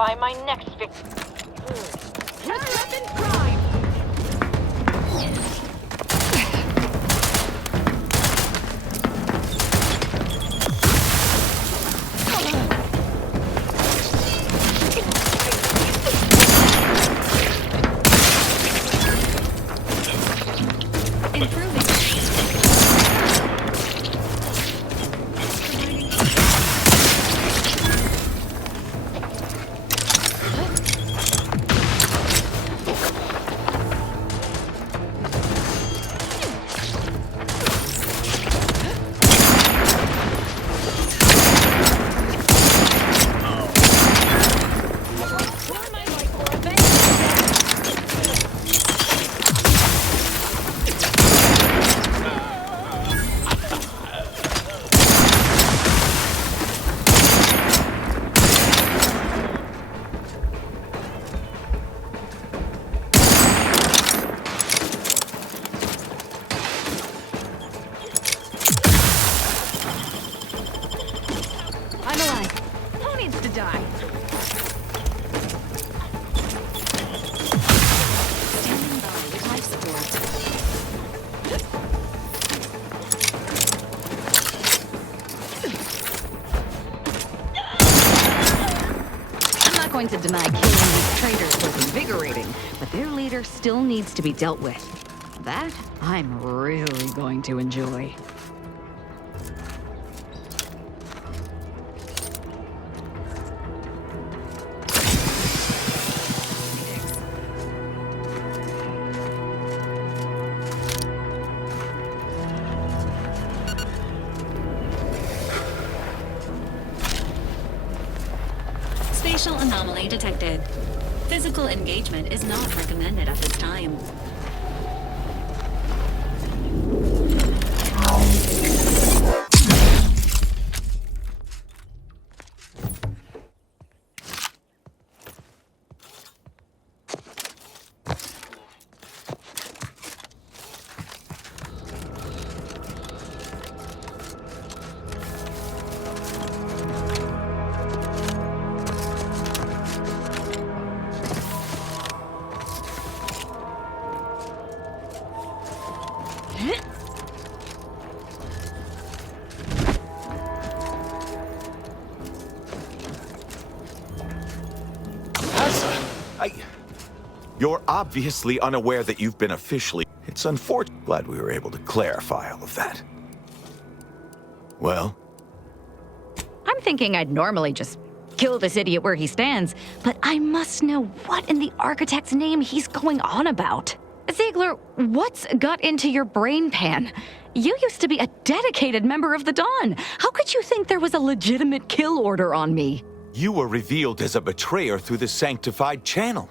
identify my next victim. Weapons prime! I'm alive. Who needs to die? Standing by with life support. I'm not going to deny killing these traitors was invigorating, but their leader still needs to be dealt with. That I'm really going to enjoy. Spatial anomaly detected. Physical engagement is not recommended at this time. You're obviously unaware that you've been officially... It's unfortunate. Glad we were able to clarify all of that. Well? I'm thinking I'd normally just kill this idiot where he stands, but I must know what in the architect's name he's going on about. Ziegler, what's got into your brain pan? You used to be a dedicated member of the Dawn. How could you think there was a legitimate kill order on me? You were revealed as a betrayer through the sanctified channel.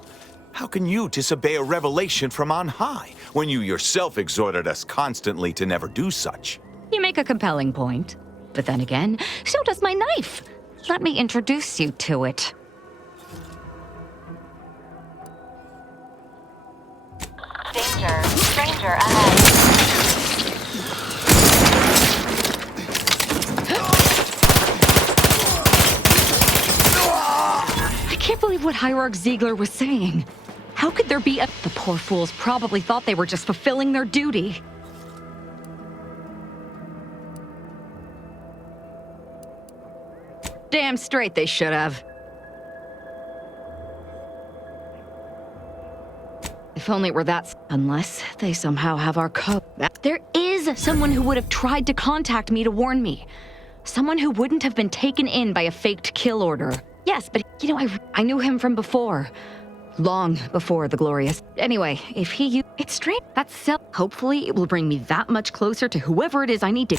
How can you disobey a revelation from on high, when you yourself exhorted us constantly to never do such? You make a compelling point. But then again, so does my knife. Let me introduce you to it. Danger. Stranger ahead. I can't believe what Hierarch Ziegler was saying. How could there be a... The poor fools probably thought they were just fulfilling their duty. Damn straight they should have. If only it were that... Unless they somehow have our code. There is someone who would have tried to contact me to warn me. Someone who wouldn't have been taken in by a faked kill order. Yes, but, you know, I knew him from before. Long before the Glorious. Anyway, if he... It's straight. That's self... Hopefully it will bring me that much closer to whoever it is I need to...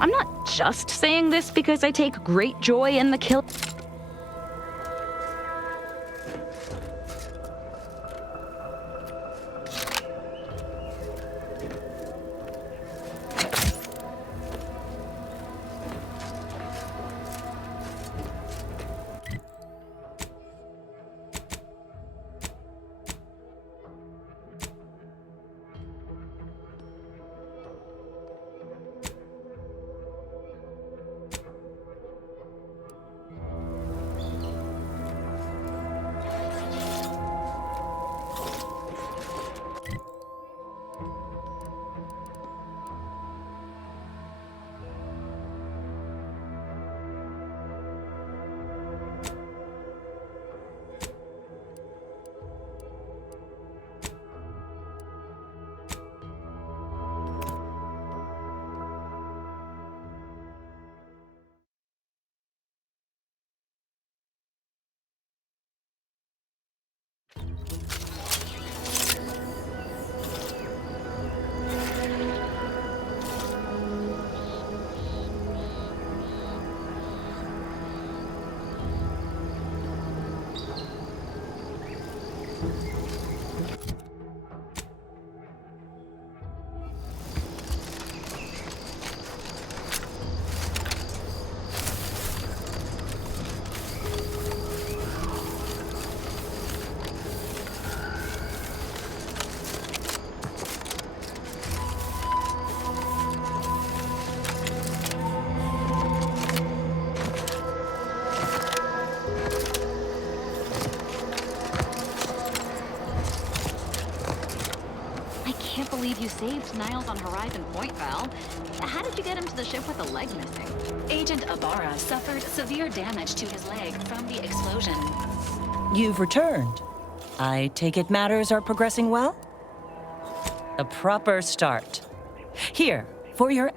I'm not just saying this because I take great joy in the kill... I can't believe you saved Niles on Horizon Point, Val. How did you get him to the ship with a leg missing? Agent Ibarra suffered severe damage to his leg from the explosion. You've returned. I take it matters are progressing well? A proper start. Here, for your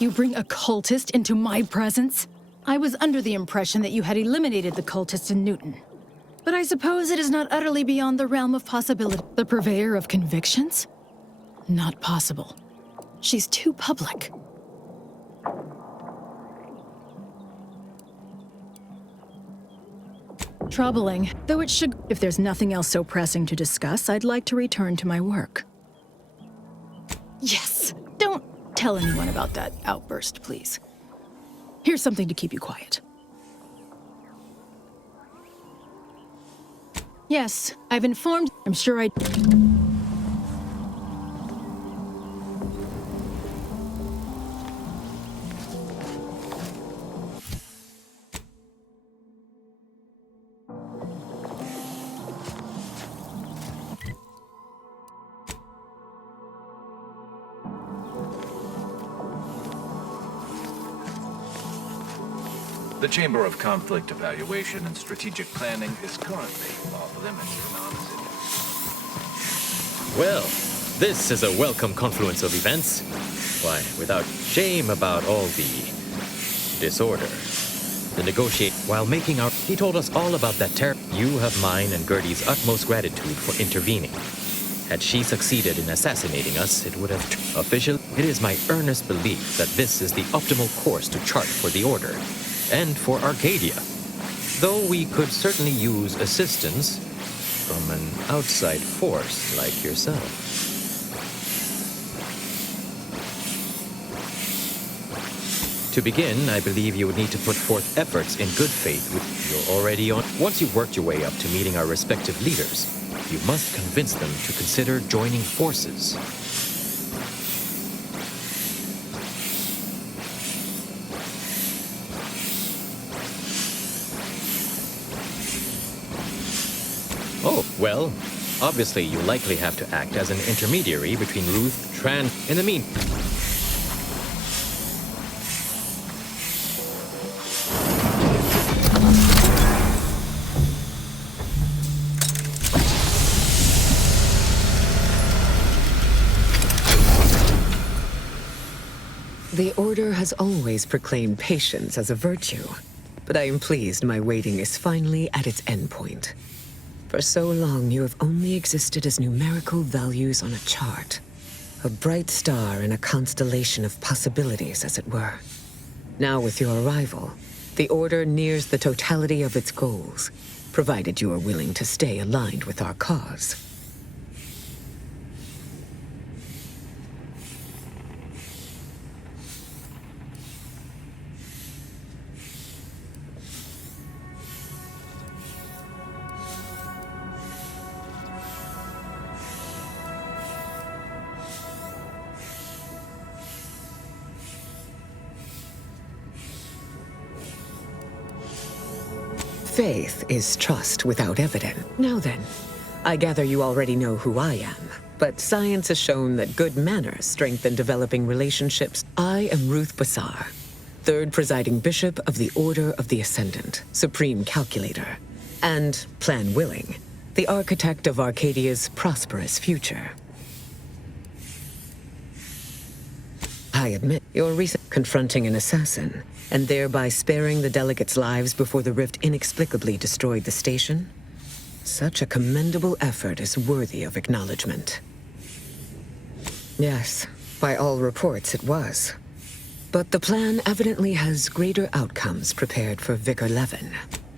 You bring a cultist into my presence? I was under the impression that you had eliminated the cultist in Newton. But I I suppose it is not utterly beyond the realm of possibility. The purveyor of convictions? Not possible. She's too public. Troubling, though it should... If there's nothing else so pressing to discuss, I'd like to return to my work. Yes! Don't tell anyone about that outburst, please. Here's something to keep you quiet. Yes, I've informed... I'm sure I... The Chamber of Conflict Evaluation and Strategic Planning is currently off limits in our city. Well, this is a welcome confluence of events. Why, without shame about all the disorder. The negotiate while making our... He told us all about that terror. You have mine and Gertie's utmost gratitude for intervening. Had she succeeded in assassinating us, it would have... Officially, it is my earnest belief that this is the optimal course to chart for the Order. And for Arcadia. Though we could certainly use assistance from an outside force like yourself. To begin, I believe you would need to put forth efforts in good faith with you're already on. Once you've worked your way up to meeting our respective leaders, you must convince them to consider joining forces. Oh, well, obviously you likely have to act as an intermediary between Ruth, Tran, in the mean... The Order has always proclaimed patience as a virtue, but I am pleased my waiting is finally at its endpoint. For so long, you have only existed as numerical values on a chart. A bright star in a constellation of possibilities, as it were. Now, with your arrival, the Order nears the totality of its goals, provided you are willing to stay aligned with our cause. Faith is trust without evidence. Now then, I gather you already know who I am, but science has shown that good manners strengthen developing relationships. I am Ruth Bassar, third presiding bishop of the Order of the Ascendant, supreme calculator, and, plan willing, the architect of Arcadia's prosperous future. I admit, your recent confronting an assassin, and thereby sparing the delegates' lives before the rift inexplicably destroyed the station? Such a commendable effort is worthy of acknowledgement. Yes, by all reports it was. But the plan evidently has greater outcomes prepared for Vicar Levin.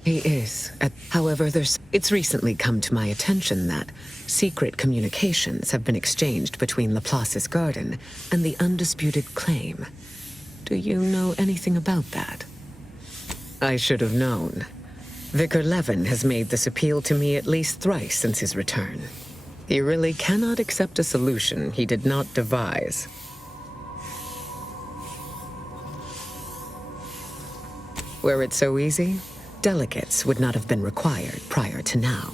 He is. However, it's recently come to my attention that secret communications have been exchanged between Laplace's garden and the undisputed claim. Do you know anything about that? I should have known. Vicar Levin has made this appeal to me at least thrice since his return. He really cannot accept a solution he did not devise. Were it so easy, delegates would not have been required prior to now.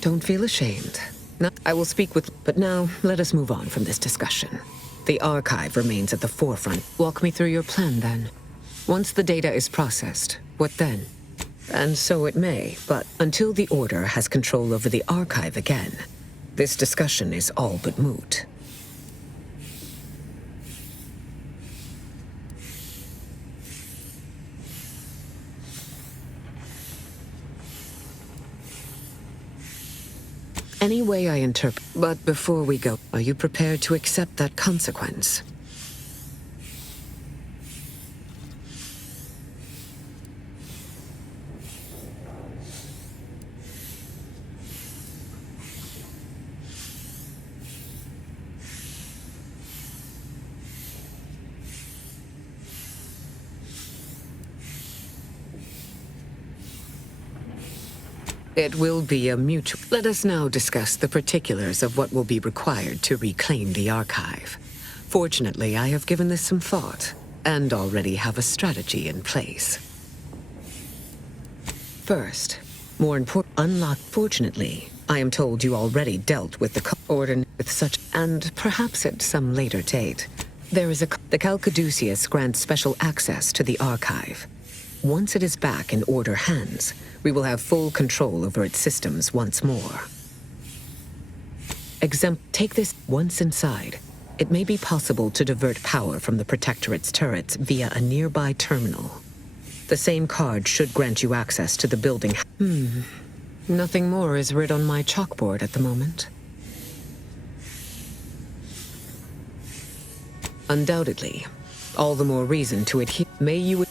Don't feel ashamed. I will speak with... But now, let us move on from this discussion. The archive remains at the forefront. Walk me through your plan, then. Once the data is processed, what then? And so it may, but until the Order has control over the archive again, this discussion is all but moot. any way I interpret. But before we go, are you prepared to accept that consequence? It will be a mutual. Let us now discuss the particulars of what will be required to reclaim the archive. Fortunately, I have given this some thought, and already have a strategy in place. First, more important, unlock. Fortunately, I am told you already dealt with the order with such, and perhaps at some later date, there is the Caduceus grants special access to the archive. Once it is back in Order hands, we will have full control over its systems once more. Take this. Once inside, it may be possible to divert power from the Protectorate's turrets via a nearby terminal. The same card should grant you access to the building. Nothing more is writ on my chalkboard at the moment. Undoubtedly, all the more reason to adhere. May you...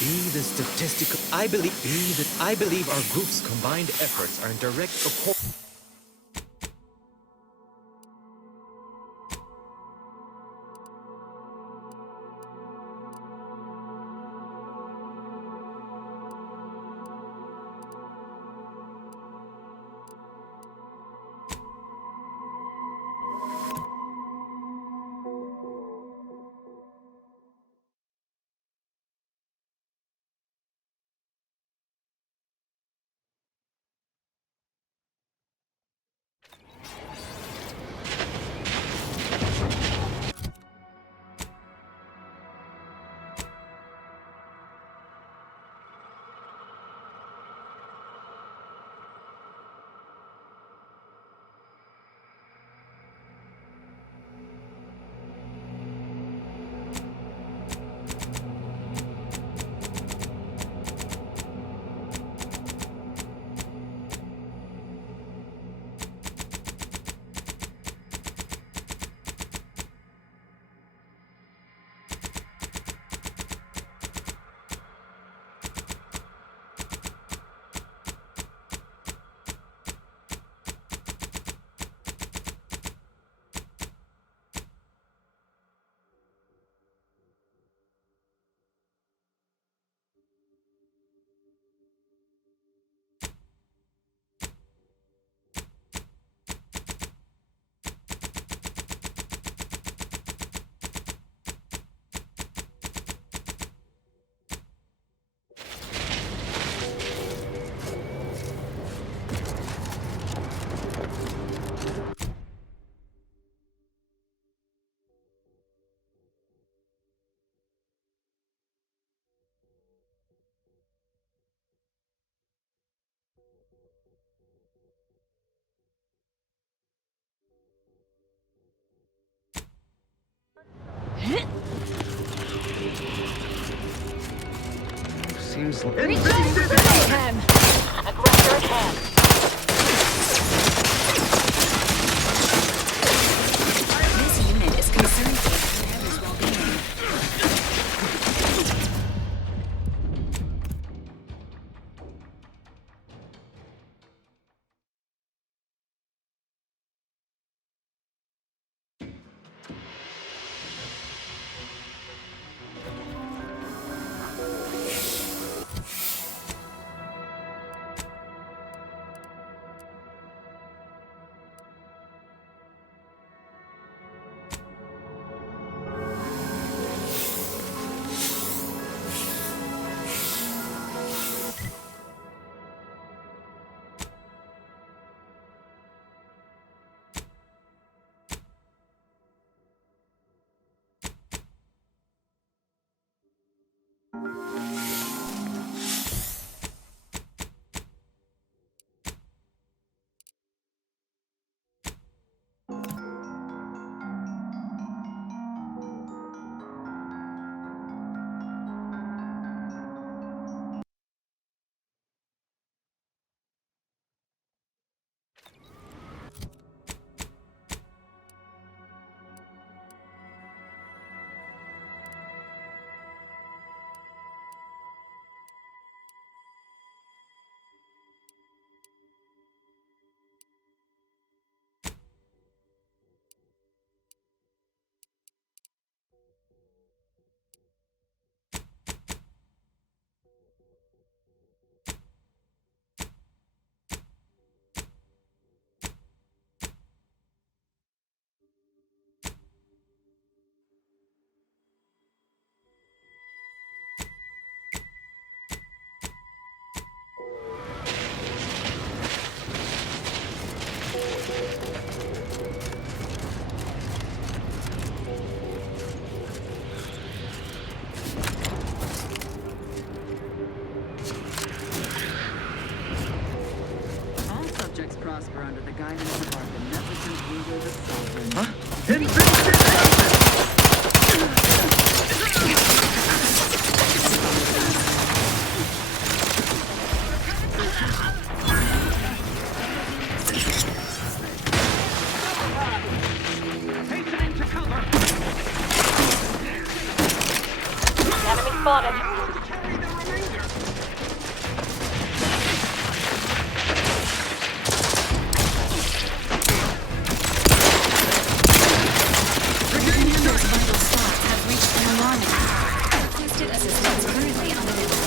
Be the statistical. I believe our group's combined efforts are in direct accord. Seems like aggressor at hand. All subjects prosper under the guidance of our beneficent ruler, the Sovereign. Enemy spotted. Requested assistance currently unavailable.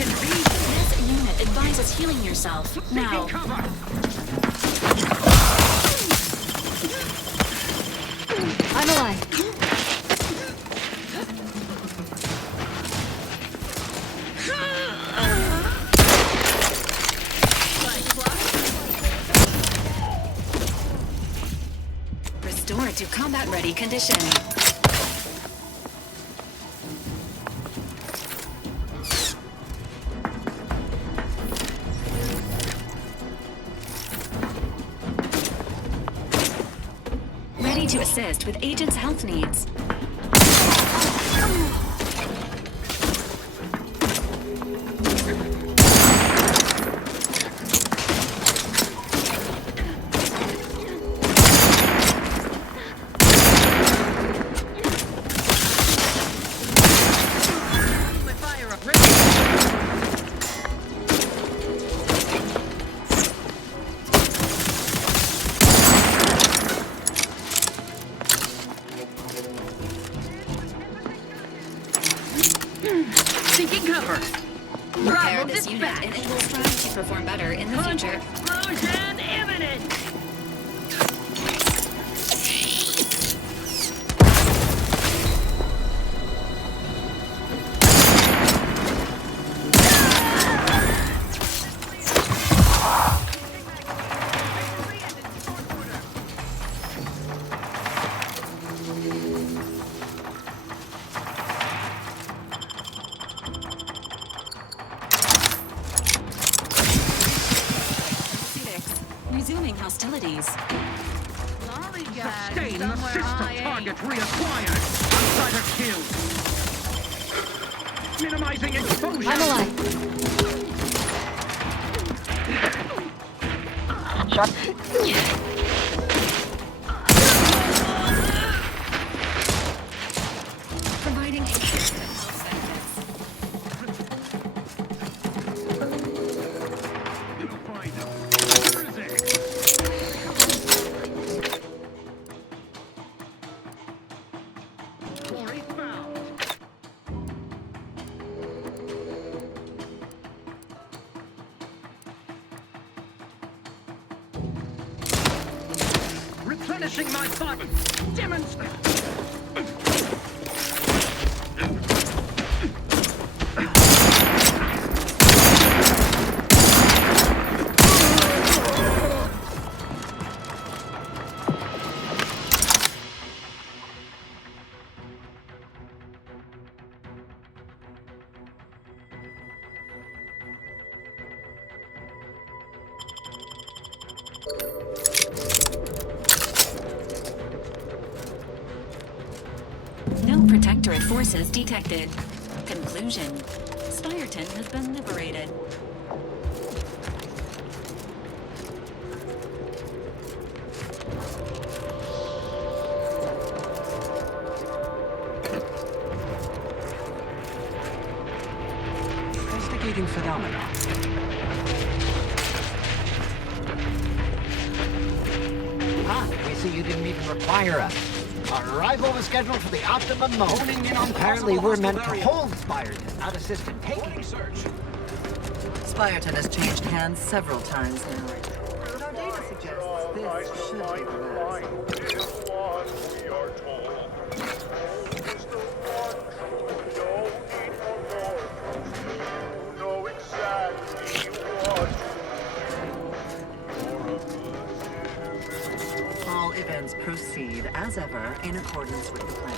This unit advises healing yourself. Now. I'm alive. Restore to combat-ready condition. Ready to assist with agent's health needs. Seeking cover. Repair this unit and it will strive to perform better in the future. Explosion imminent. Resuming hostilities. Sustain assist of target reacquired. Outsider killed. Minimizing exposure. I'm alive. Providing increased health benefits. Find out. Where is it? Quarry found. Replenishing my body. Demonstrate. No protectorate forces detected. Conclusion. Spireton has been liberated. Investigating phenomena. We see you didn't even require us. Our arrival was scheduled for the optimum mode. Apparently we're meant to hold Spireton, not assist in taking. Spireton has changed hands several times now. But our data suggests this should be the last. All events proceed as ever in accordance with the plan.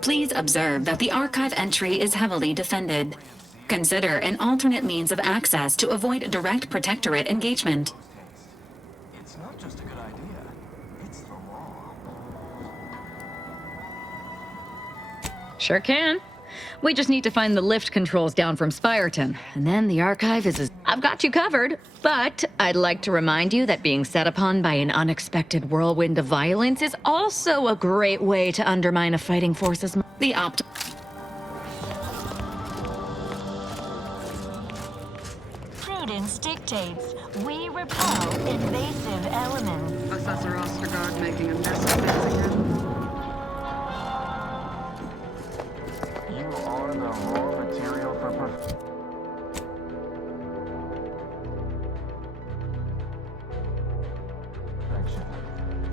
Please observe that the archive entry is heavily defended. Consider an alternate means of access to avoid direct protectorate engagement. It's not just a good idea, it's the law. Sure can. We just need to find the lift controls down from Spireton, and then the archive is as... I've got you covered, but I'd like to remind you that being set upon by an unexpected whirlwind of violence is also a great way to undermine a fighting force's... The Prudence dictates we repel invasive elements. Professor Ostergaard making a mess of things again. You are the raw material for perfection.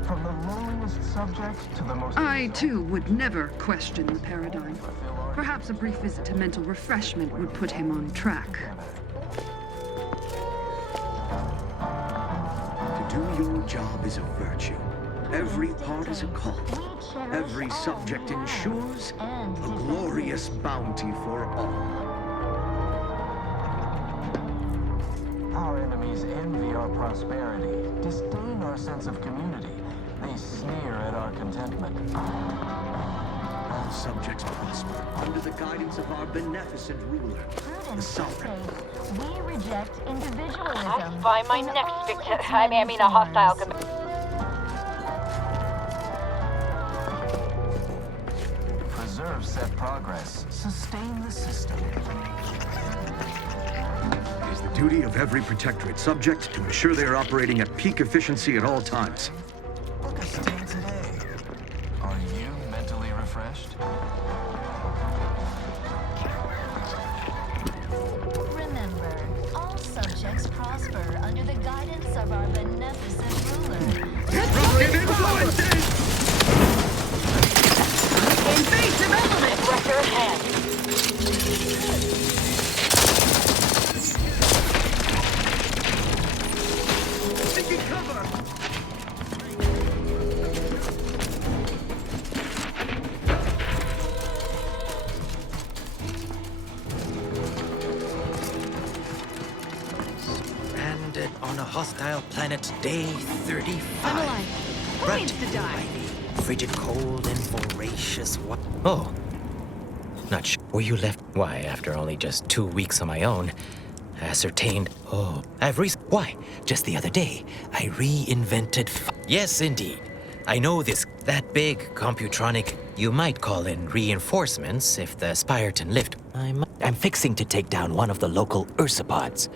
From the lowliest subject to the most... I, too, would never question the paradigm. Perhaps a brief visit to mental refreshment would put him on track. To do your job is a virtue. Every part is a call. Every subject ensures a glorious bounty for all. Our enemies envy our prosperity, disdain our sense of community. They sneer at our contentment. All subjects prosper under the guidance of our beneficent ruler, the sovereign. We reject individualism. I find my next victim. I mean a hostile Preserve set progress. Sustain the system. It is the duty of every protectorate subject to ensure they are operating at peak efficiency at all times. Look at Sting today. Are you mentally refreshed? Remember, all subjects prosper under the guidance of our beneficent ruler. Disruptive influences! invasive element! Record hand. Taking cover! Stranded on a hostile planet, day 35. I'm alive. Who needs to die? Frigid cold and voracious. Oh. Not sure. Were you left? Why, after only just 2 weeks on my own, ascertained. Oh, Why? Just the other day, I reinvented. Yes, indeed. I know this. That big computronic. You might call in reinforcements if the Spireton lift. I'm fixing to take down one of the local ursopods.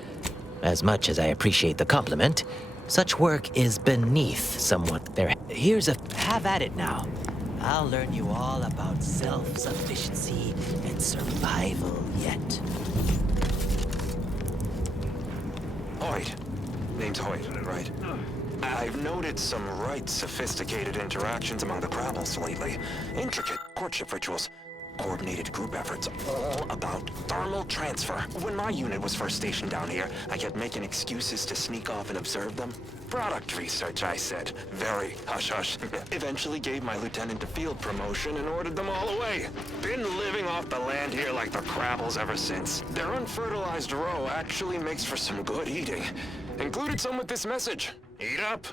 As much as I appreciate the compliment, such work is beneath someone. Here's a. Have at it now. I'll learn you all about self-sufficiency and survival yet. Hoyt. Name's Hoyt, right? I've noted some right sophisticated interactions among the Grables lately. Intricate courtship rituals. Coordinated group efforts, all about thermal transfer. When my unit was first stationed down here, I kept making excuses to sneak off and observe them. Product research, I said. Very hush-hush. Eventually gave my lieutenant a field promotion and ordered them all away. Been living off the land here like the Crabbles ever since. Their unfertilized roe actually makes for some good eating. Included some with this message. Eat up.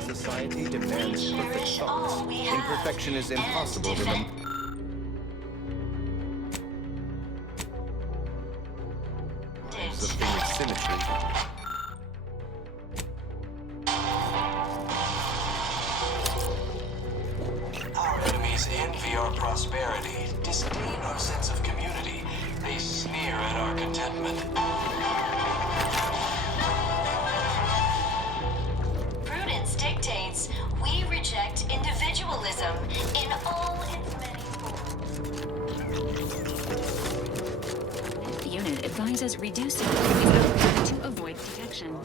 Society demands perfect thoughts. Imperfection is impossible to them. The thing of symmetry. Our enemies envy our prosperity, disdain our sense of community. They sneer at our contentment. Prudence dictates we reject individualism in all its many forms. The unit advises reducing output to avoid detection.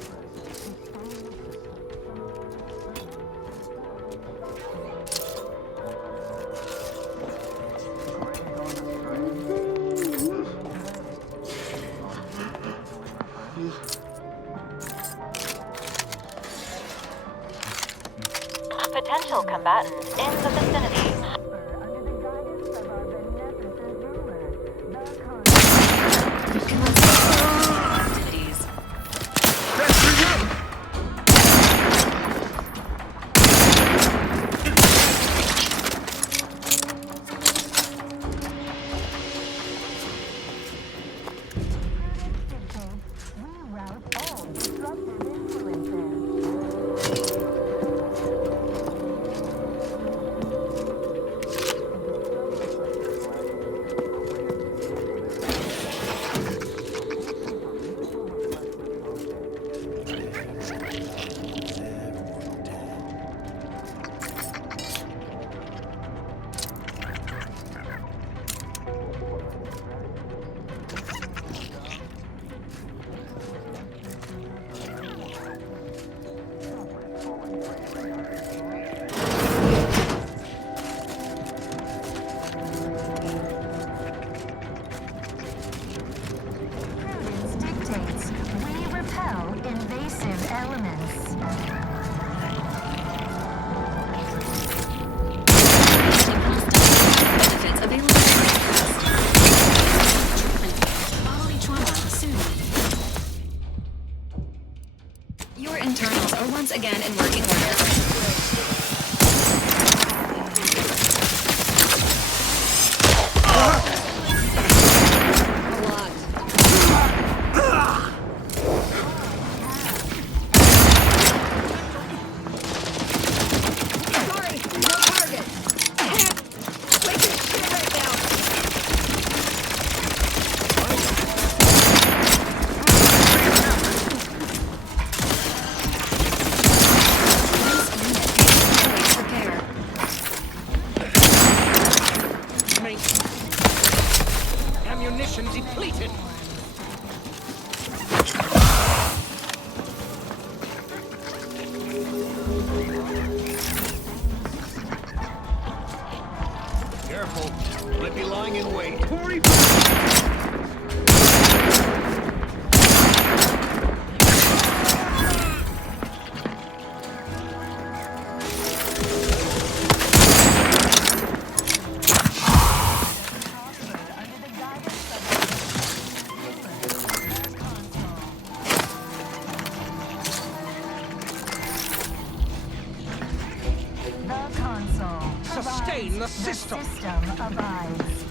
Potential combatants in the vicinity. Ammunition depleted. Careful. Might be lying in wait. Sustain the system. Abides.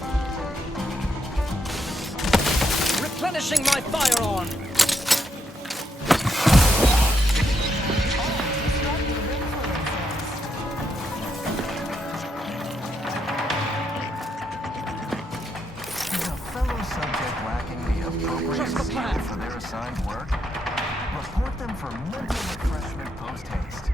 Replenishing my firearm. Is a fellow subject lacking the appropriate skill for their assigned work? Report them for mental refreshment post-haste.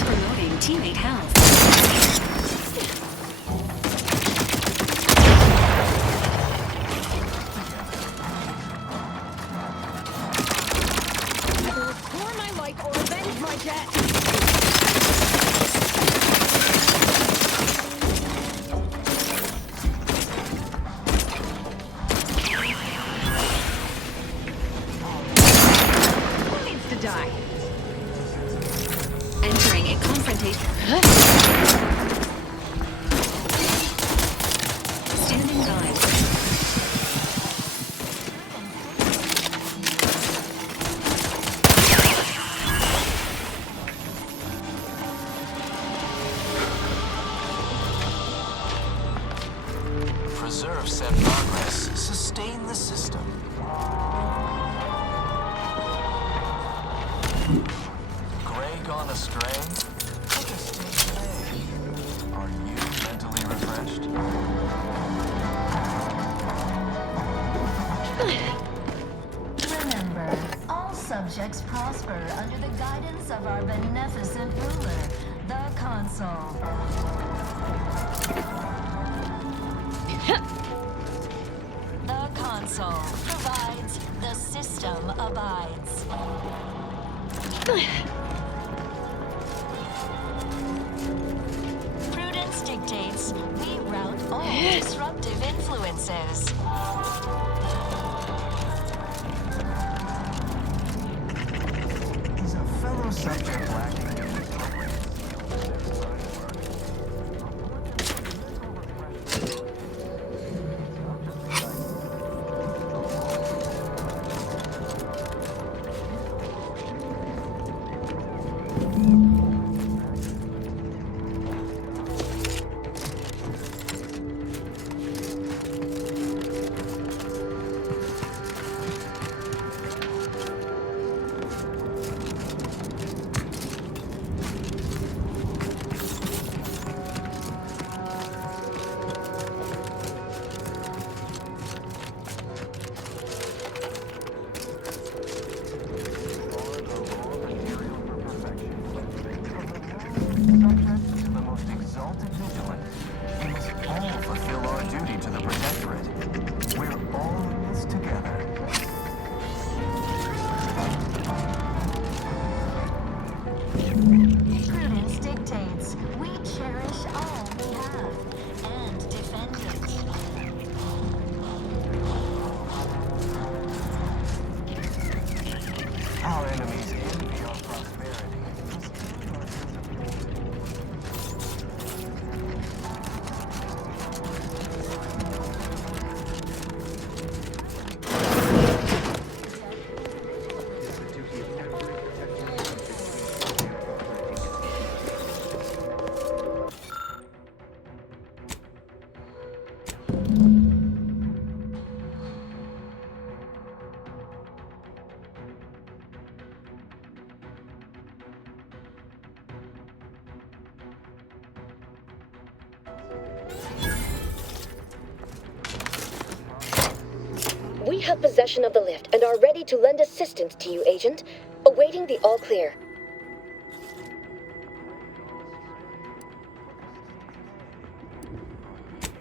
Promoting teammate health. Either restore my life or avenge my death. Who needs to die? Entering a confrontation. Standing by. Preserve said progress. Sustain the system. Gray gone astray? Take a stage today. Are you mentally refreshed? Remember, all subjects prosper under the guidance of our beneficent ruler, the Consul. The Consul provides, the system abides. Prudence dictates we rout all disruptive influences. Is a fellow subject lacking the appropriate skill for their assigned work? have possession of the lift and are ready to lend assistance to you, Agent. Awaiting the all clear.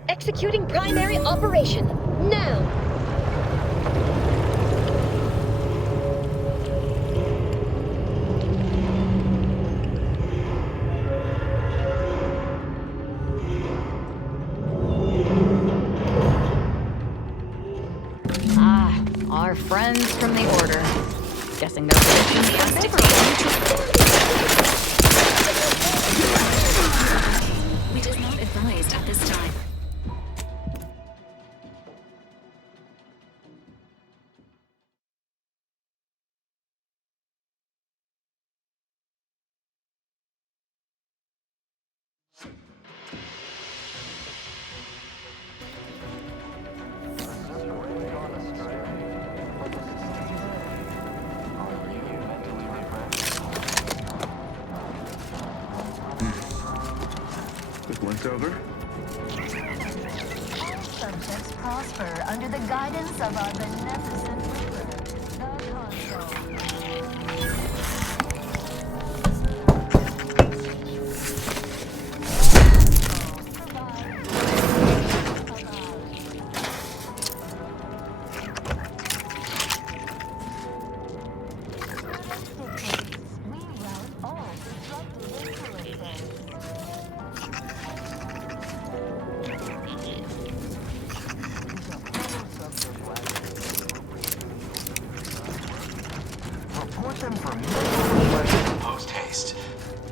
Executing primary operation. Now! Our friends from the Order. Guessing their predictions were favorable. It is not advised at this time. Quick once over. All subjects prosper under the guidance of our beneficent ruler, the console. Report them for me. Post haste.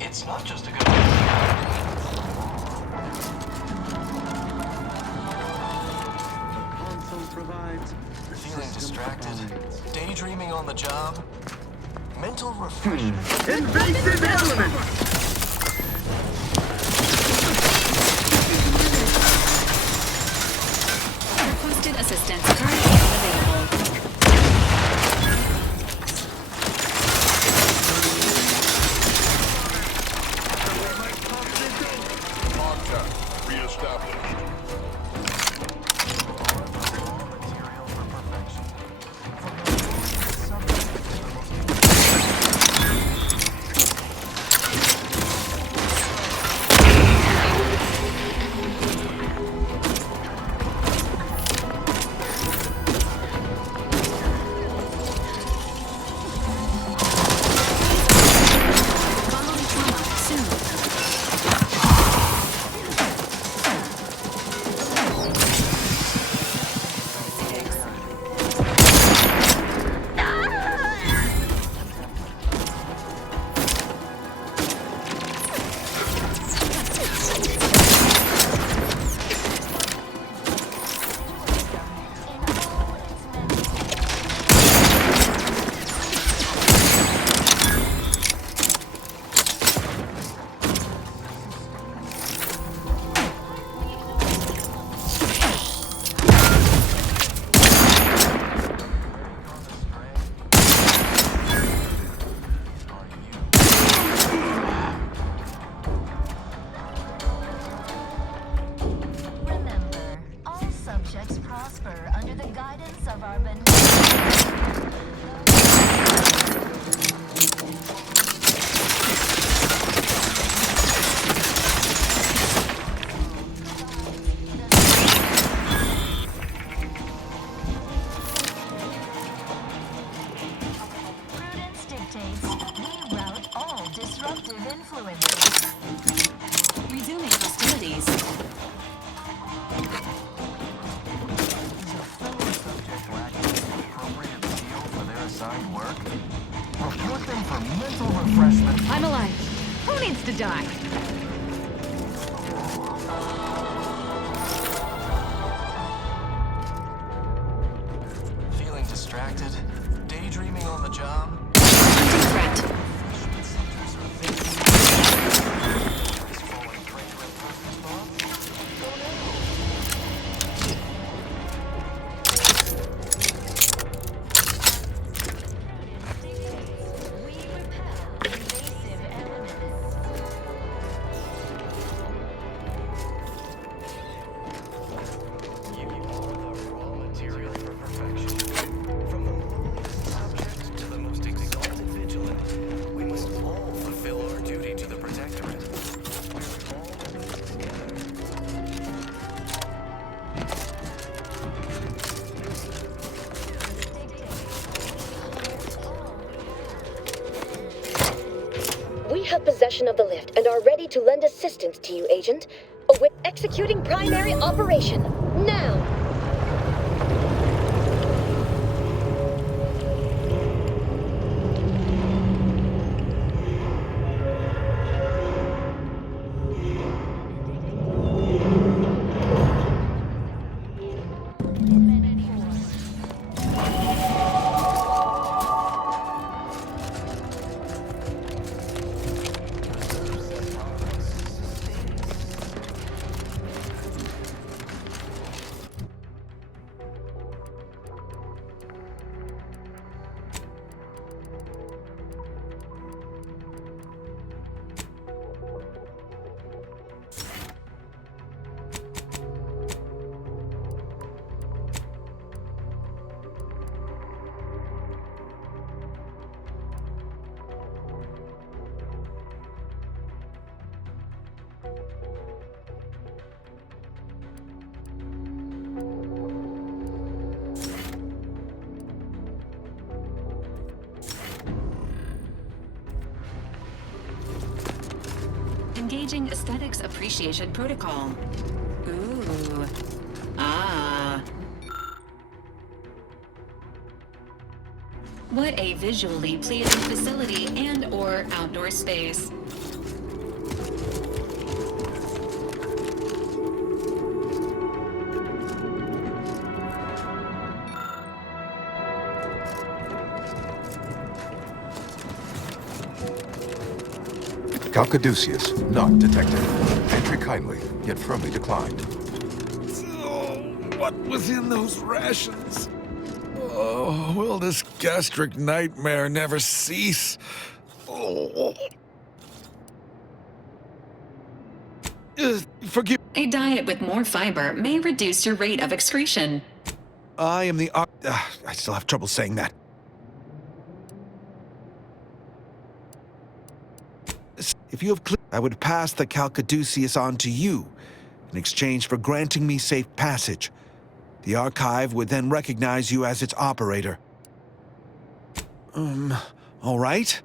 It's not just a good Console provides. feeling distracted, daydreaming on the job, mental refreshment. Invasive element! Requested assistance currently unavailable. Contact reestablished. Remember, all subjects prosper under the guidance of our beneficent. Prudence dictates we rout all disruptive influences. Resuming hostilities. Fellow subject lacking the appropriate zeal for their assigned work? Report them for mental refreshment. I'm alive. Who needs to die? Feeling distracted, daydreaming on the job. Hunting threat. You are the raw material for perfection. possession of the lift and are ready to lend assistance to you, Agent. Executing primary operation. Now! Engaging Aesthetics Appreciation Protocol. Ooh. Ah. What a visually pleasing facility and/or outdoor space. Calcaduceus, not detected. Entry kindly, yet firmly declined. What was in those rations? Oh, will this gastric nightmare never cease? Oh. Forgive. A diet with more fiber may reduce your rate of excretion. I am the... I still have trouble saying that. If you have I would pass the Calcaduceus on to you in exchange for granting me safe passage. The Archive would then recognize you as its operator. All right.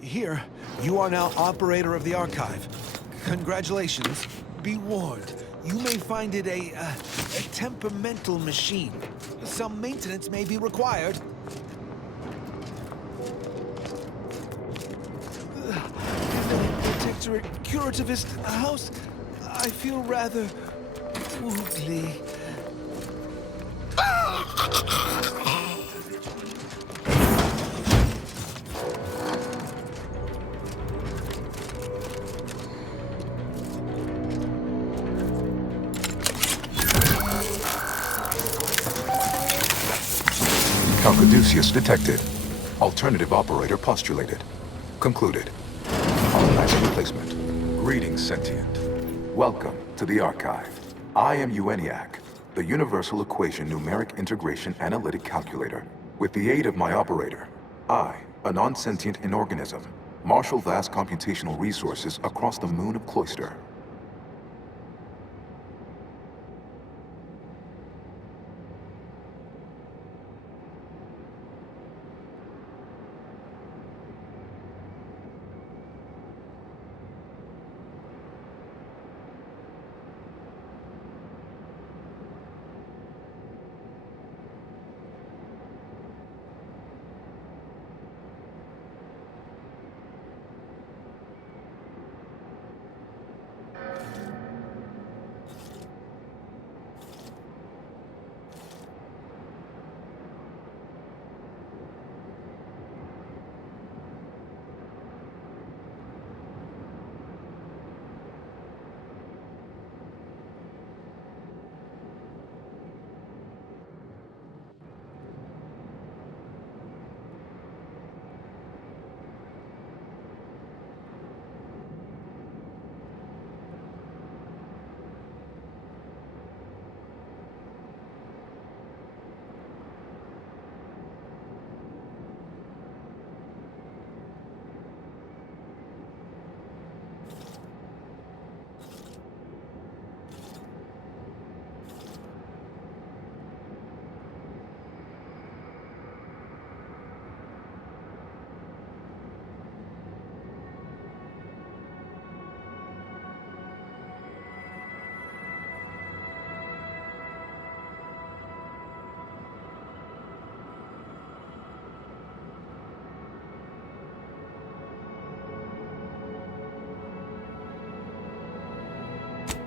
Here, you are now operator of the Archive. Congratulations. Be warned, you may find it a temperamental machine. Some maintenance may be required. Protectorate curativist in the house, I feel rather woogly. Calcaduceus detected. Alternative operator postulated. Concluded. Colonizer replacement. Greetings, sentient. Welcome to the Archive. I am ENIAC, the Universal Equation Numeric Integration Analytic Calculator. With the aid of my operator, I, a non-sentient inorganism, marshal vast computational resources across the moon of Cloister.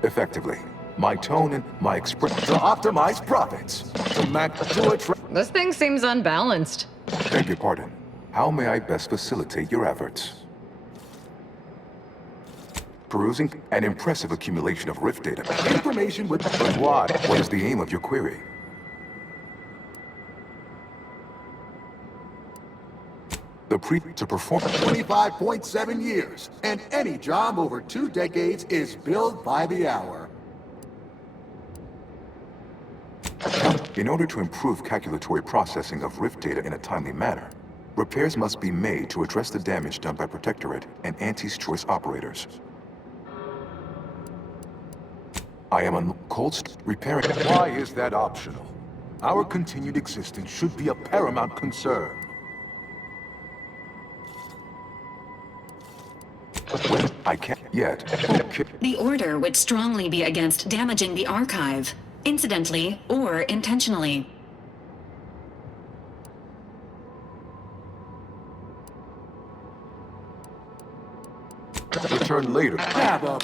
effectively. My tone and my expression to optimize profits. To attract. This thing seems unbalanced. Beg your pardon. How may I best facilitate your efforts? Perusing an impressive accumulation of Rift data. Information with... But why? What is the aim of your query? To perform 25.7 years, and any job over 2 decades is billed by the hour. In order to improve calculatory processing of Rift data in a timely manner, repairs must be made to address the damage done by Protectorate and Anti-Choice operators. I am on repairing... Why is that optional? Our continued existence should be a paramount concern. I can't yet. The Order would strongly be against damaging the archive, incidentally or intentionally. Return later. Grab up.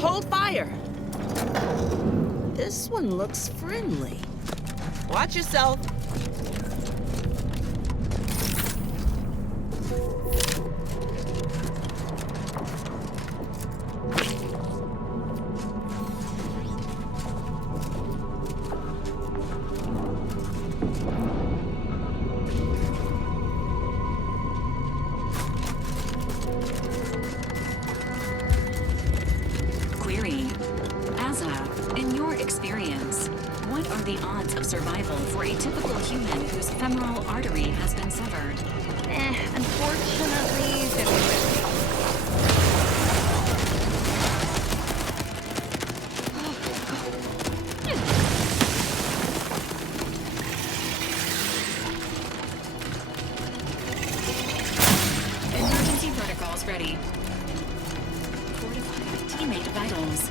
Hold fire! This one looks friendly. Watch yourself. Query. Asa, in your experience, what are the odds of survival for a typical human whose femoral artery has been severed? Unfortunately, 50-50. Emergency protocols ready. Fortify teammate vitals.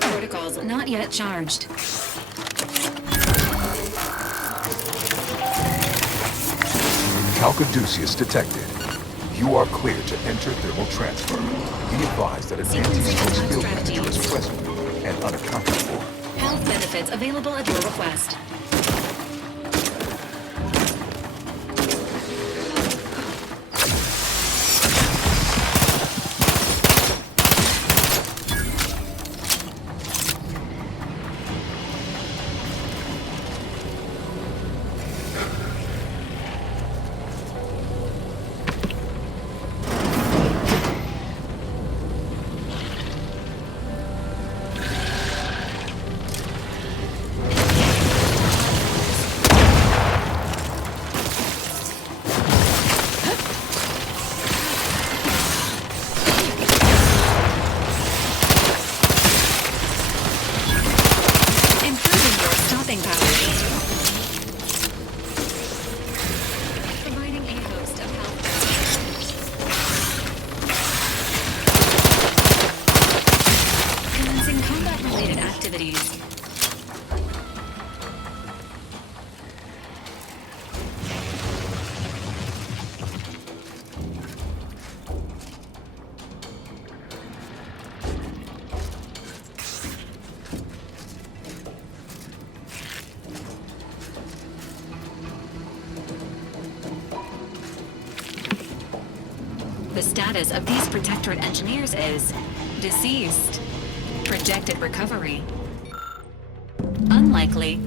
Protocols not yet charged. Calcaduceus detected. You are clear to enter thermal transfer. Be advised that advances from skill factor is present and unaccounted for. Health benefits available at your request. Providing a host of health. Commencing combat-related activities. The status of these Protectorate engineers is deceased. Projected recovery. Unlikely.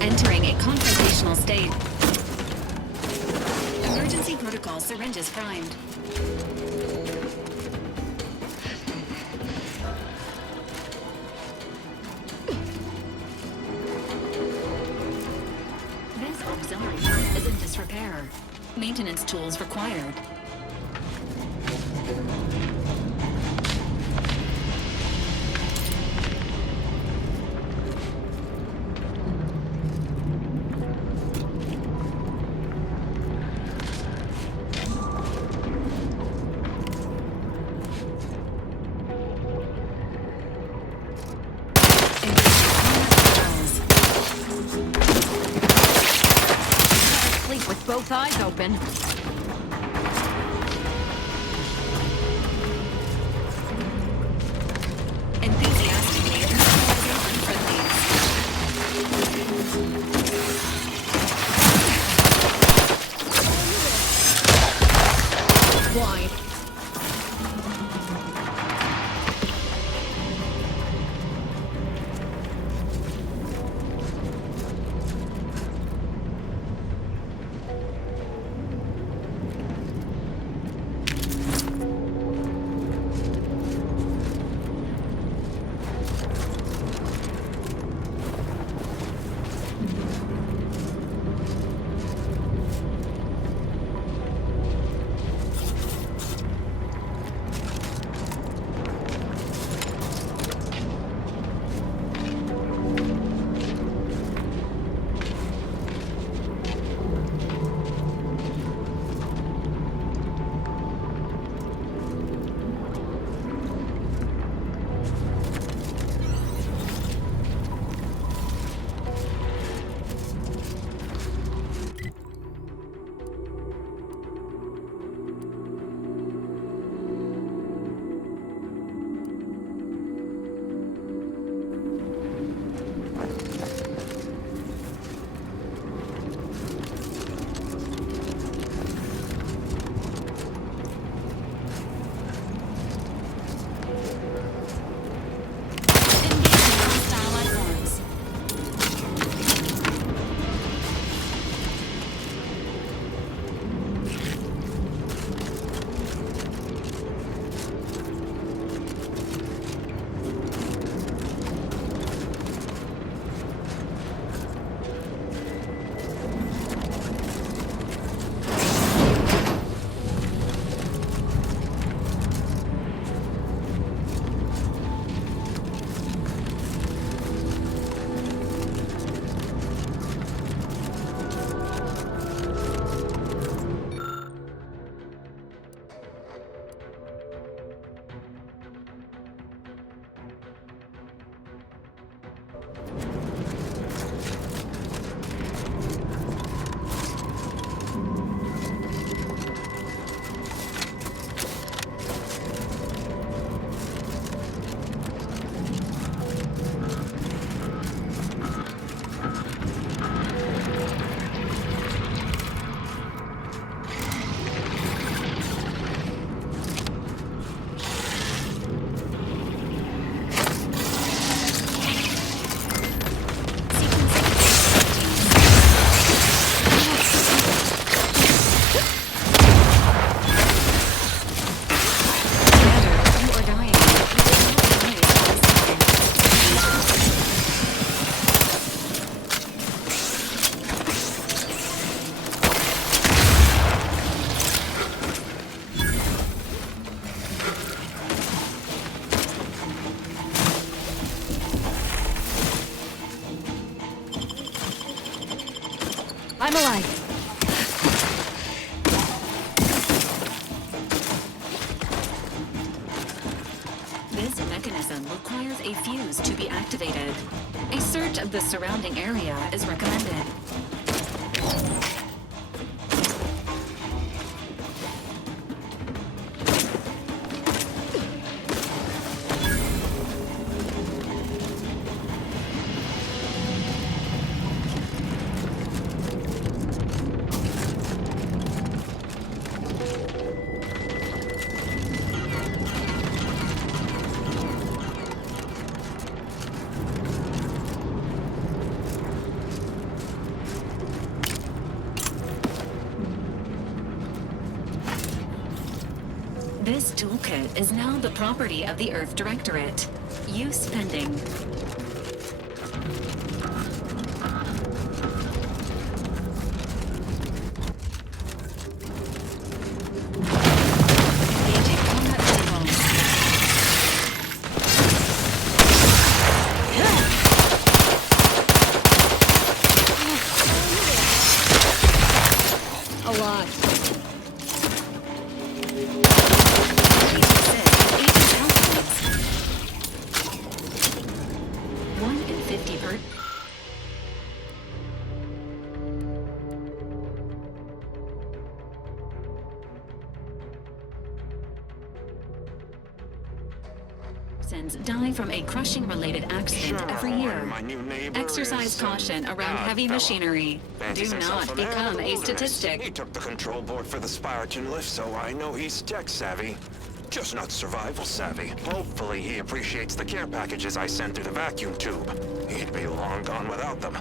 Entering a confrontational state. Emergency protocol syringes primed. This auxiliary is in disrepair. Maintenance tools required. Sleep with both eyes open. I'm alive. This mechanism requires a fuse to be activated. A search of the surrounding area is recommended. This toolkit is now the property of the Earth Directorate. Use pending. A lot. Die from a crushing-related accident every year. Exercise caution around heavy machinery. Do not become a statistic. He took the control board for the Spiraton lift, so I know he's tech-savvy. Just not survival-savvy. Hopefully he appreciates the care packages I sent through the vacuum tube. He'd be long gone without them.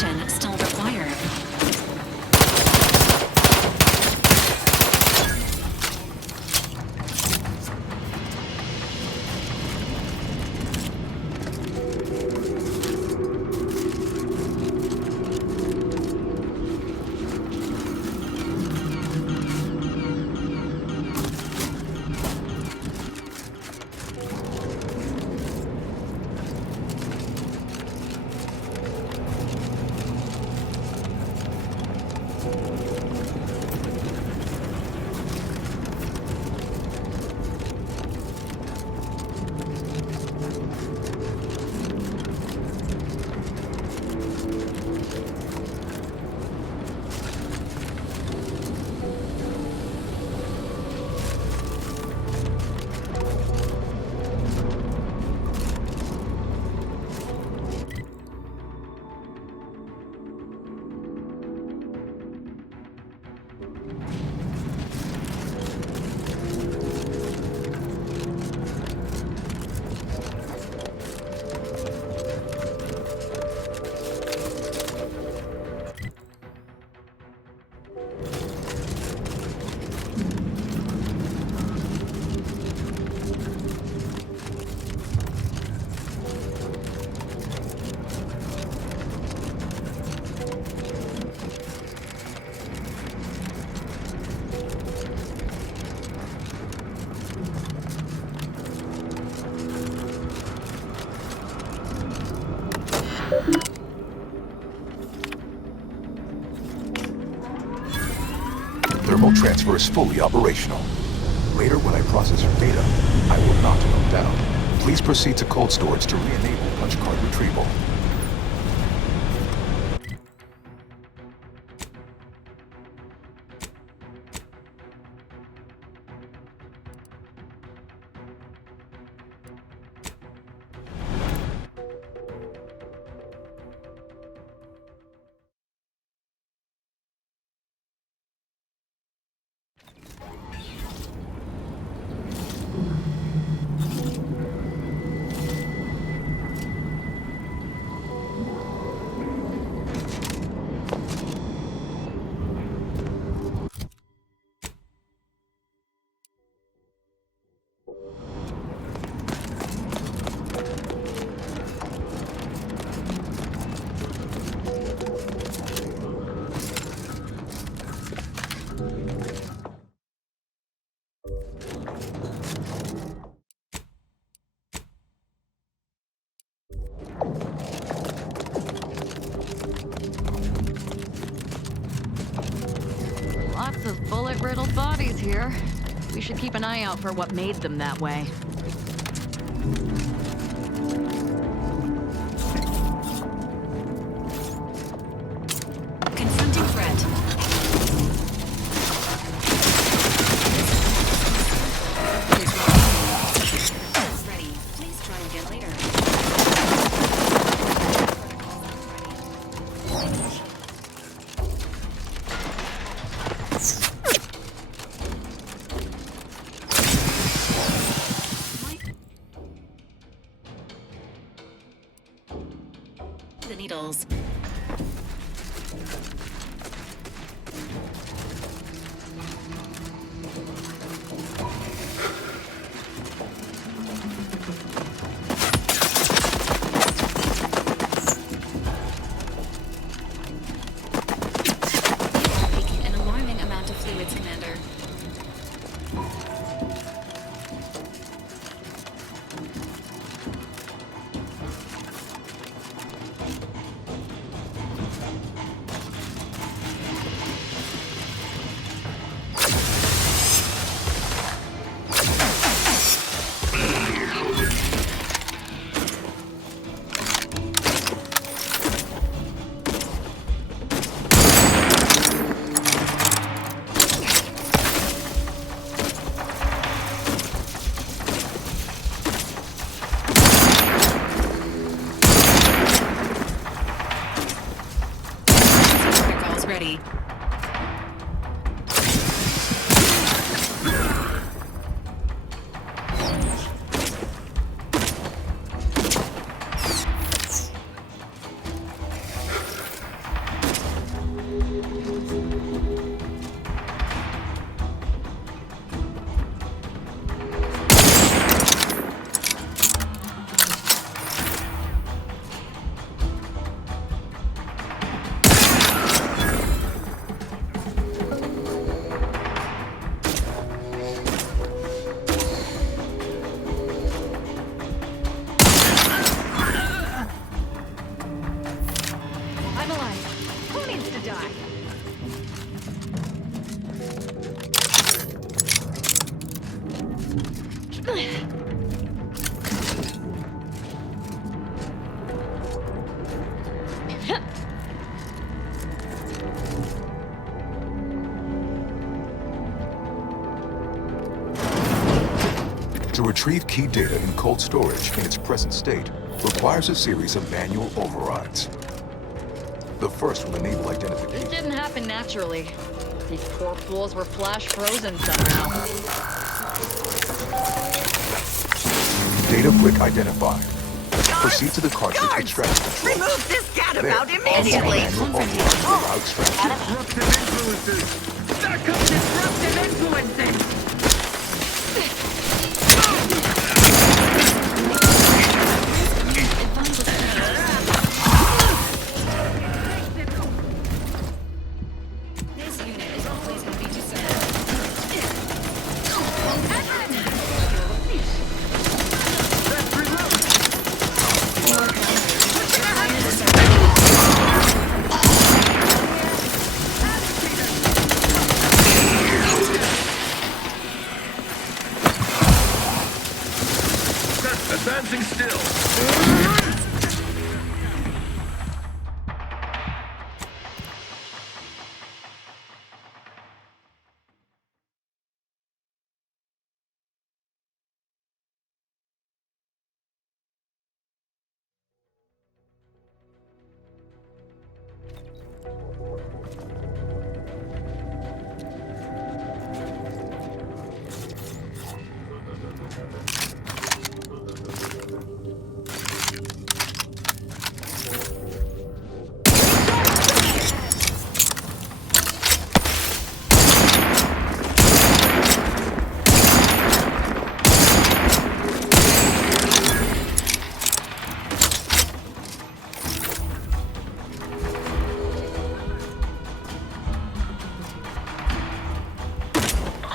Complication still required. Thermal transfer is fully operational. Later, when I process your data, I will not melt down. Please proceed to cold storage to re-enable punch card retrieval. Lots of bullet-riddled bodies here. We should keep an eye out for what made them that way. Confronting threat. Ready. Please try again later. The needles. Leaking an alarming amount of fluids, Commander. Protocols ready. To retrieve key data in cold storage in its present state requires a series of manual overrides. The first will enable identification. This didn't happen naturally. These poor fools were flash frozen somehow. Data brick identified. Proceed to the cartridge extraction control. Remove this gadabout There. immediately! Allow extraction. Disruptive influences! There comes disruptive influences! This unit is always happy to serve. Advancing still.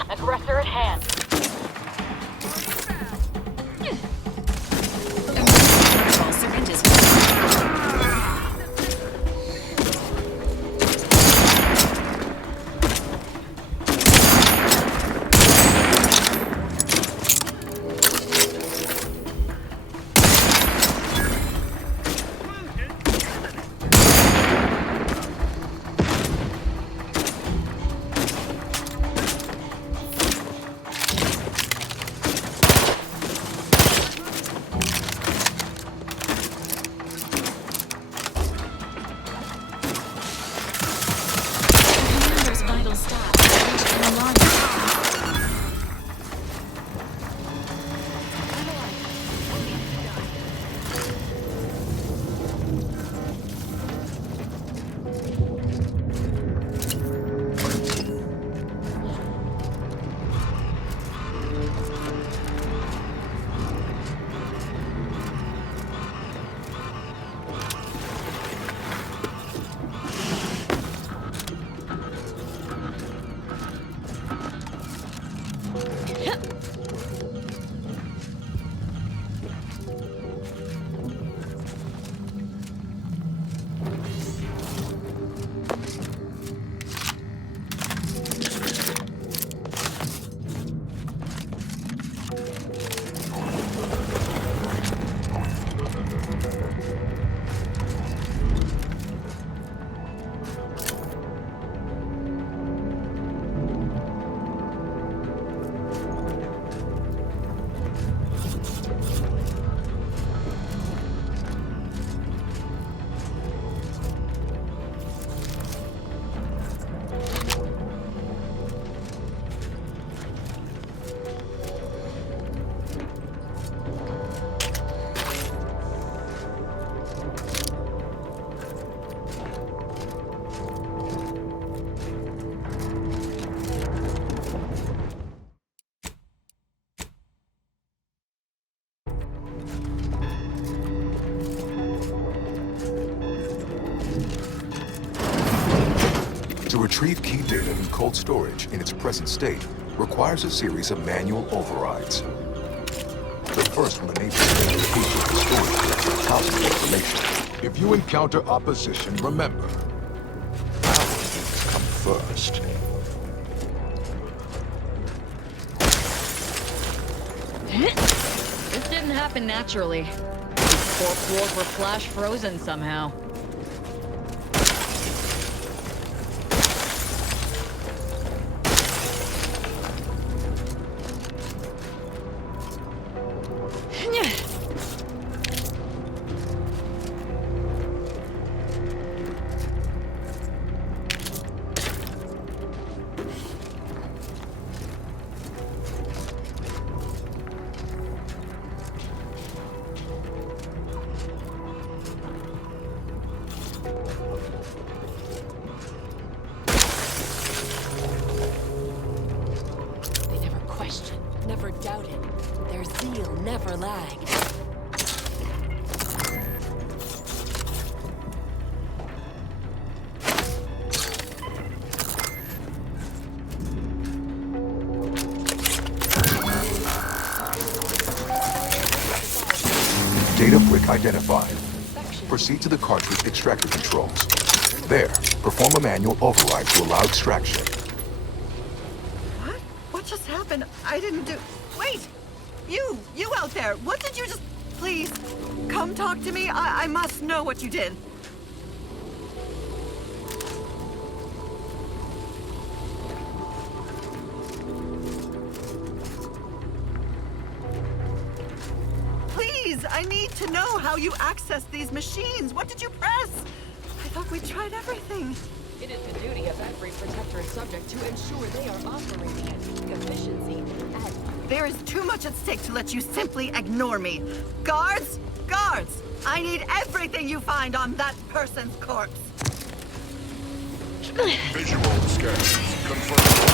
Aggressor at hand. Protocol syringes. Commander's vital stats reached alarm. To retrieve key data in cold storage in its present state requires a series of manual overrides. The first will enable identification of the storage housing information. If you encounter opposition, remember, ours come first. This didn't happen naturally. These poor fools were flash frozen somehow. They never questioned, never doubted. Their zeal never lagged. Data brick identified. Proceed to the cartridge extractor controls. There, perform a manual override to allow extraction. What? What just happened? I didn't do... Wait! You out there! What did you just... Please, come talk to me. I must know what you did. Please, I need to know how you access these machines. What did you press? I thought we tried everything. It is the duty of every protectorate subject to ensure they are operating at peak efficiency. There is too much at stake to let you simply ignore me. Guards! Guards! I need everything you find on that person's corpse. Visual scans confirmed.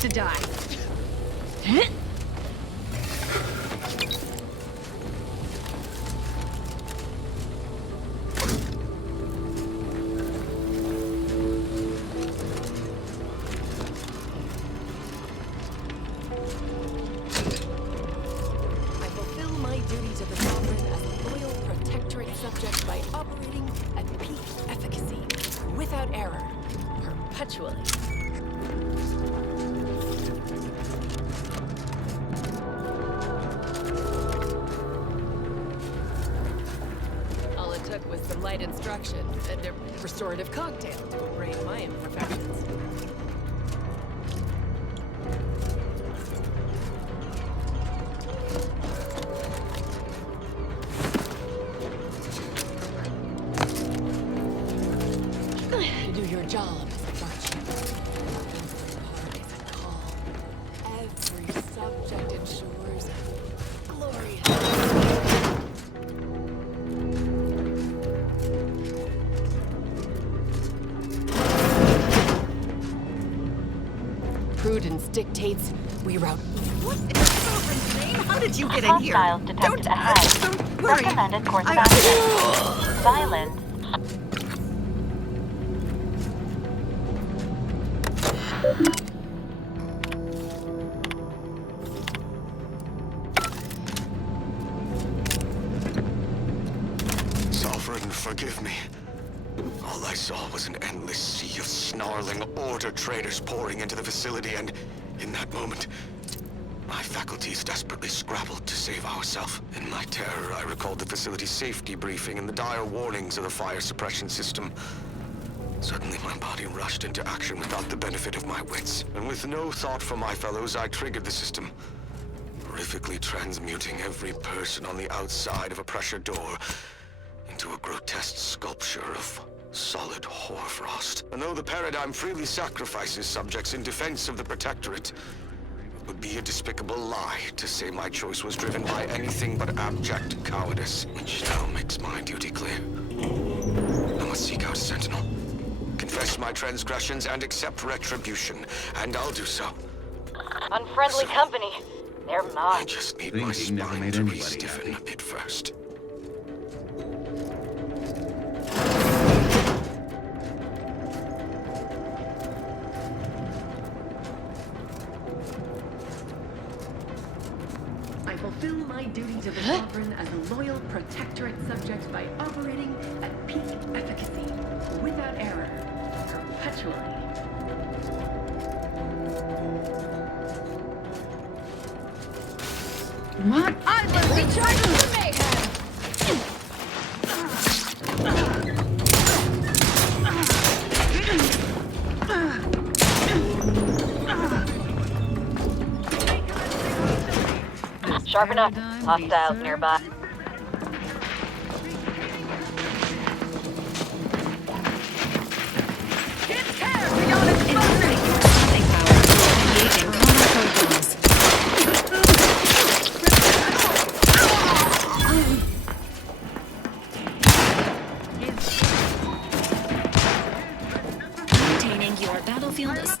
To die. I fulfill my duty to the Sovereign as a loyal protectorate subject by operating at peak efficacy, without error, perpetually. All it took was some light instruction and a restorative cocktail to abrade my imperfections. To do your job is a virtue. Part is a call. Every subject ensures glorious. Prudence dictates we route. What in the Sovereign's name? How did you get in here? Hostiles detected ahead. Don't worry. Recommended course of action. Silence. Sovereign, forgive me. All I saw was an endless sea of snarling Order traitors pouring into the facility, and in that moment, my faculties desperately scrabbled to save ourselves. In my terror, I recalled the facility's safety briefing and the dire warnings of the fire suppression system. Suddenly, my body rushed into action without the benefit of my wits. And with no thought for my fellows, I triggered the system, horrifically transmuting every person on the outside of a pressure door into a grotesque sculpture of solid hoarfrost. And though the paradigm freely sacrifices subjects in defense of the Protectorate, would be a despicable lie to say my choice was driven by anything but abject cowardice, which now makes my duty clear. I must seek out a sentinel, confess my transgressions, and accept retribution, and I'll do so. Unfriendly company. They're I mine. just need my spine to re-stiffen a bit first. I fulfill my duty to the Sovereign as a loyal Protectorate subject by operating at peak efficacy, without error, perpetually. What? I will recharge the mayhem! Sharp enough. Hostiles nearby. It's tear beyond its Incorporating your stopping power. Engaging common protocols. Maintaining your battlefield.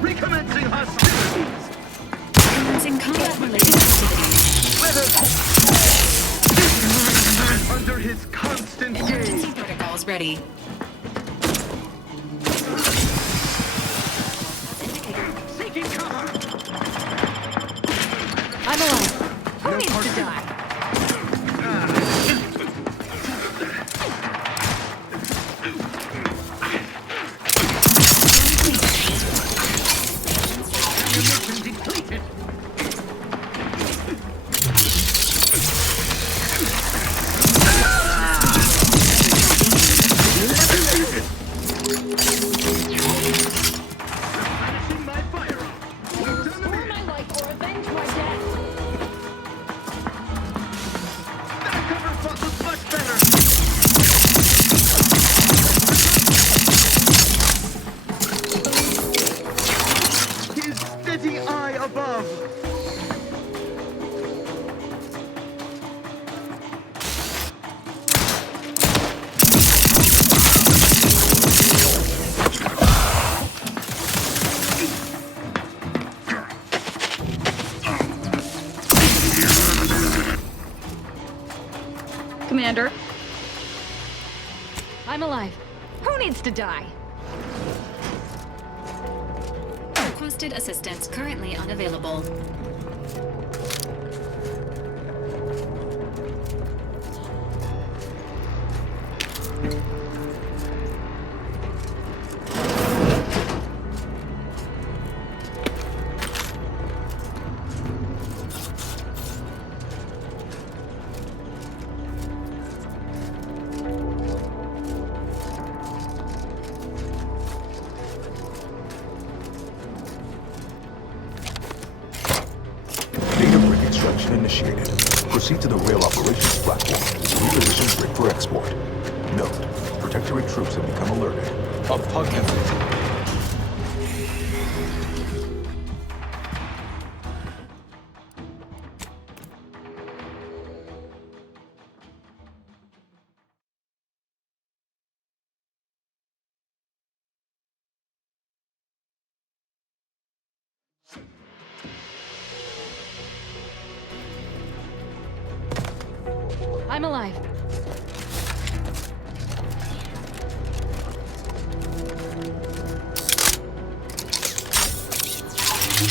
Recommencing hostilities! Commencing combat-related activities. Under his constant gaze. Emergency protocols ready. Seeking cover! I'm alive. Who needs to die? Mission depleted! Replenishing my firearm! Restore my life or avenge my death. That cover front looks much better! His steady eye above! Commander. I'm alive. Who needs to die? Requested assistance currently unavailable. Extraction initiated. Proceed to the rail operations platform. Reposition rig for export. Note, Protectorate troops have become alerted. I'm alive. Data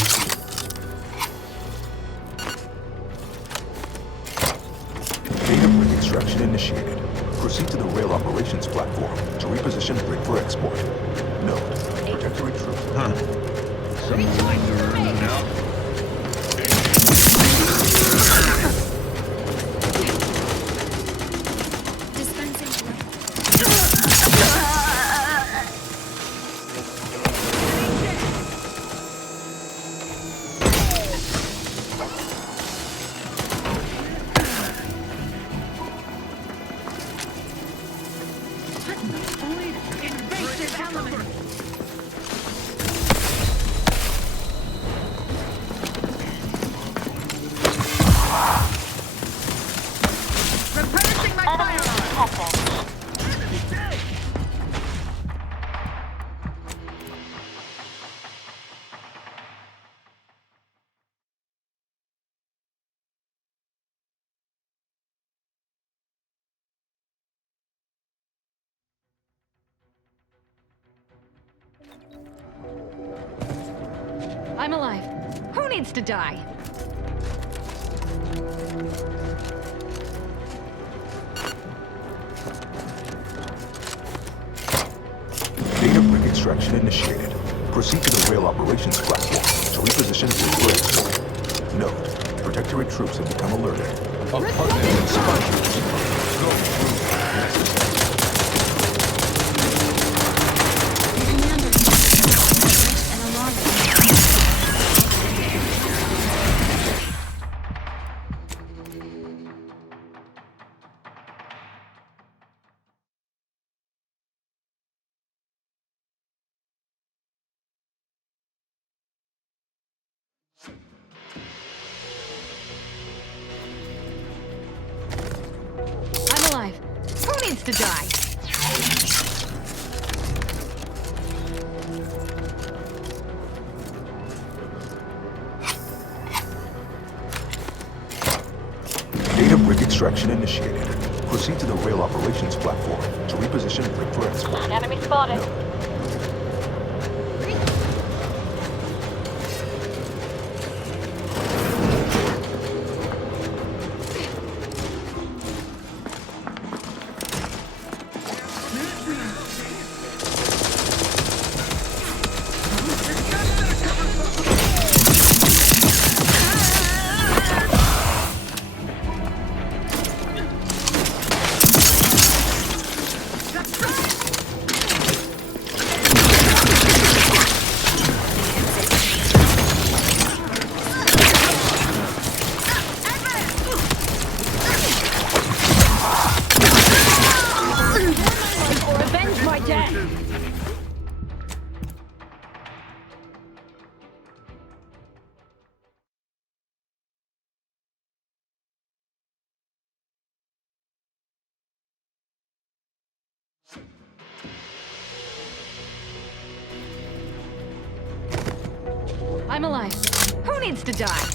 brick extraction initiated. Proceed to the rail operations platform to reposition brick for export. Note, protectorate troops. I'm alive. Who needs to die? Data brick extraction initiated. Proceed to the rail operations platform to reposition brick for export. Note, protectorate troops have become alerted. Apartment expansions. Go through. I'm alive. Who needs to die? Data brick extraction initiated. Proceed to the rail operations platform to reposition brick for export. Enemy spotted. I'm alive. Who needs to die?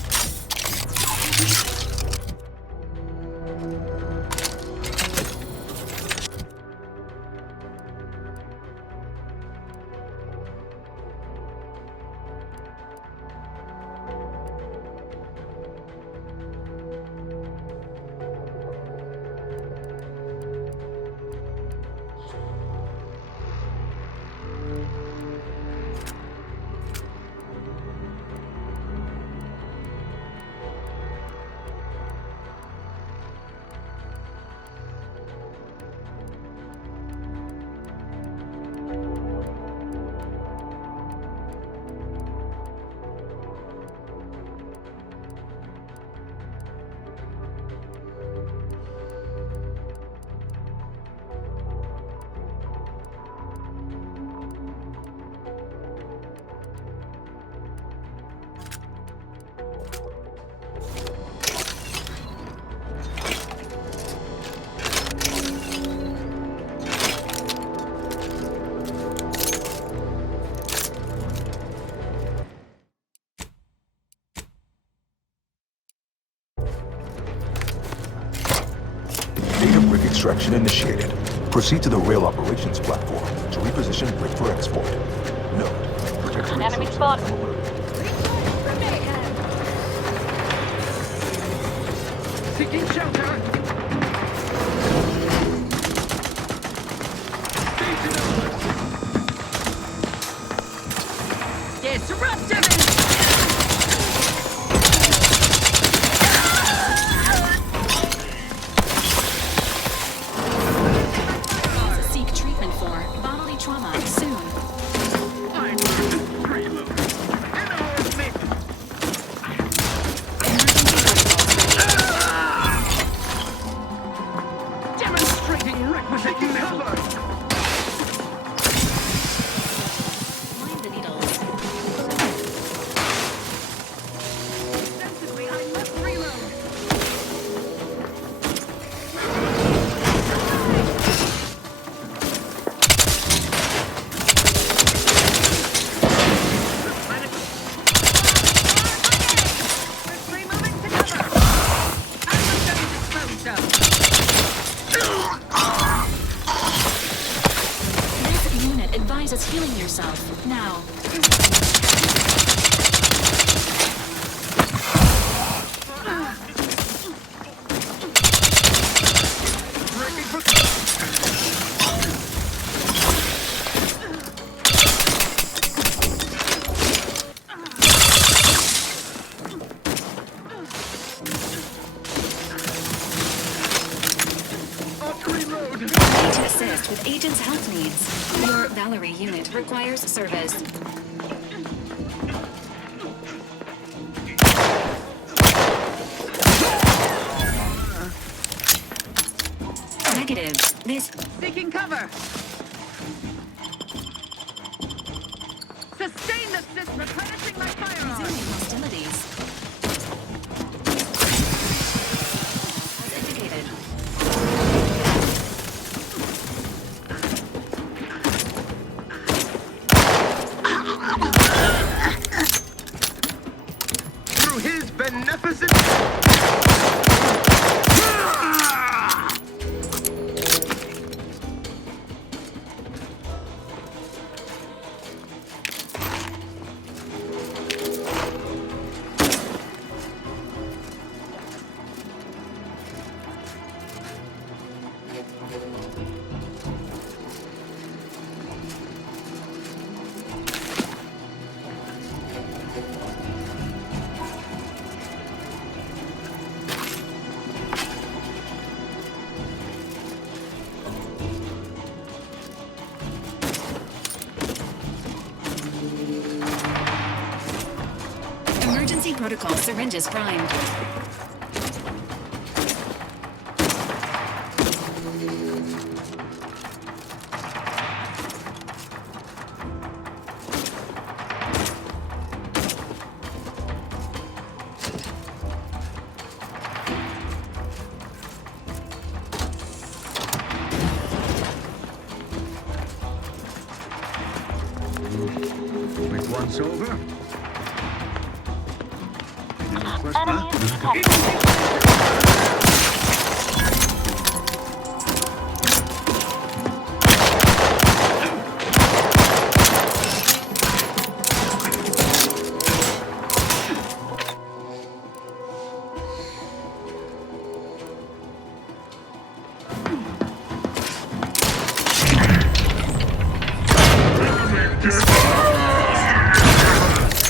Extraction initiated. Proceed to the rail operations platform to reposition brick for export. Note, protectorate Enemy troops spotted. have become alerted. Seeking shelter! Disruptive! Seek treatment for bodily trauma soon. Demonstrating requisite cover! Mind the needles. Sensibly, I must reload! This unit advises healing yourself now. Need to assist with agent's health needs. Your Valerie unit requires service. Negative. This Seeking cover! Sustain the system! Replenishing my firearms! resuming hostilities. As indicated. Through his beneficent... Emergency protocol syringes primed. With once over.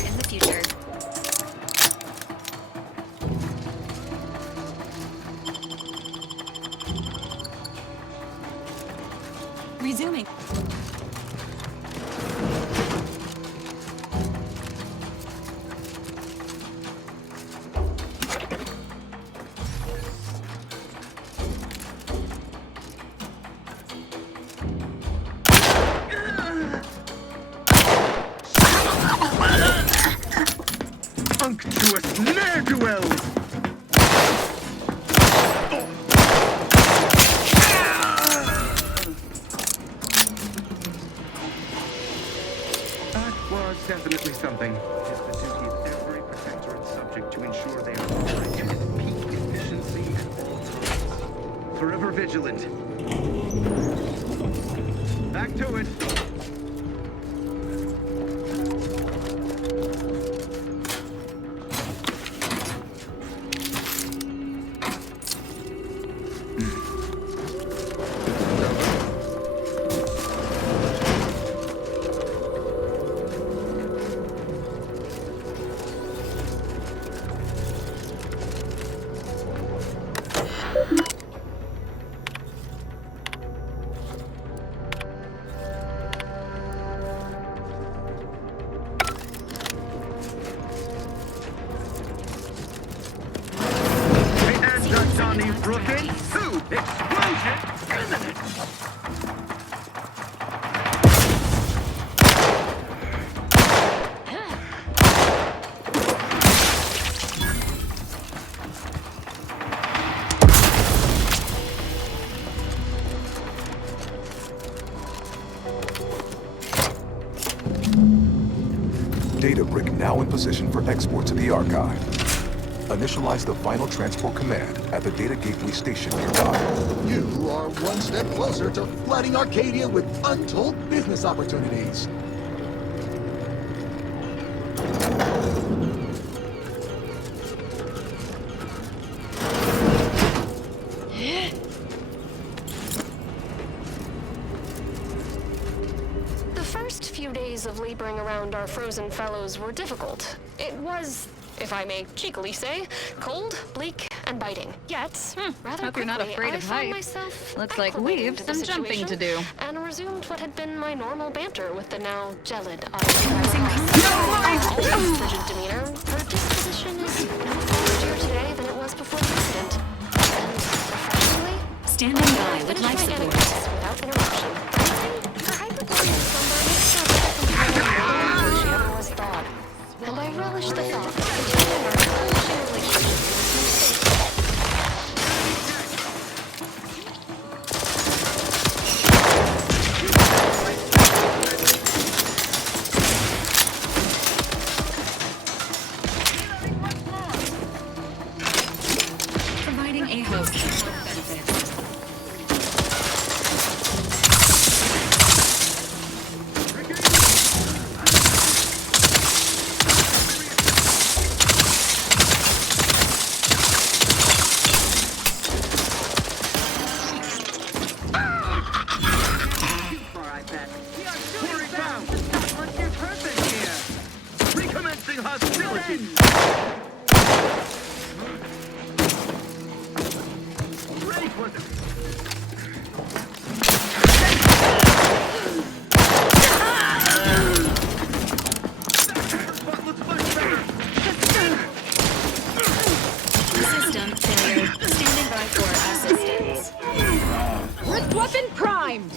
In the future. Resuming. Unctuous ne'er-do-wells! That was definitely something. It's the duty of every protector and subject to ensure they are operating at peak efficiency at all times. Forever vigilant. Back to it. brick now in position for export to the archive. Initialize the final transport command at the data gateway station nearby. You are one step closer to flooding Arcadia with untold business opportunities. The first few days of laboring around our frozen fellows were difficult. It was, if I may cheekily say, cold, bleak, and biting. Yet, rather Hope you're not quickly, afraid I of found heights. myself Looks like acclimating we've to the some jumping to do. situation and resumed what had been my normal banter with the now gelid always frigid demeanor. Her disposition is no frostier today than it was before the incident. And refreshingly, Standing by with life my support. anecdotes without interruption. Her hyperborean slumber makes her better than she ever was thawed. And I relish the thought of continuing our flourishing relationship in this new state. Providing a host with benefits. Recommencing hostilities! Ready for them! System failure. Standing by for assistance. Wrist weapon primed!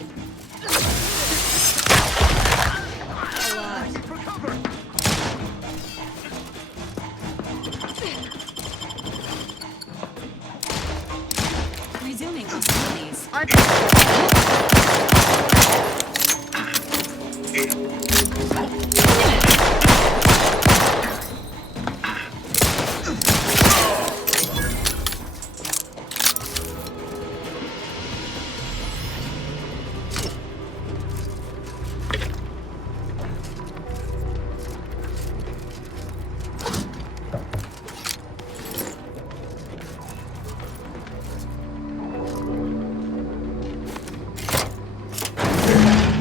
Resuming hostilities.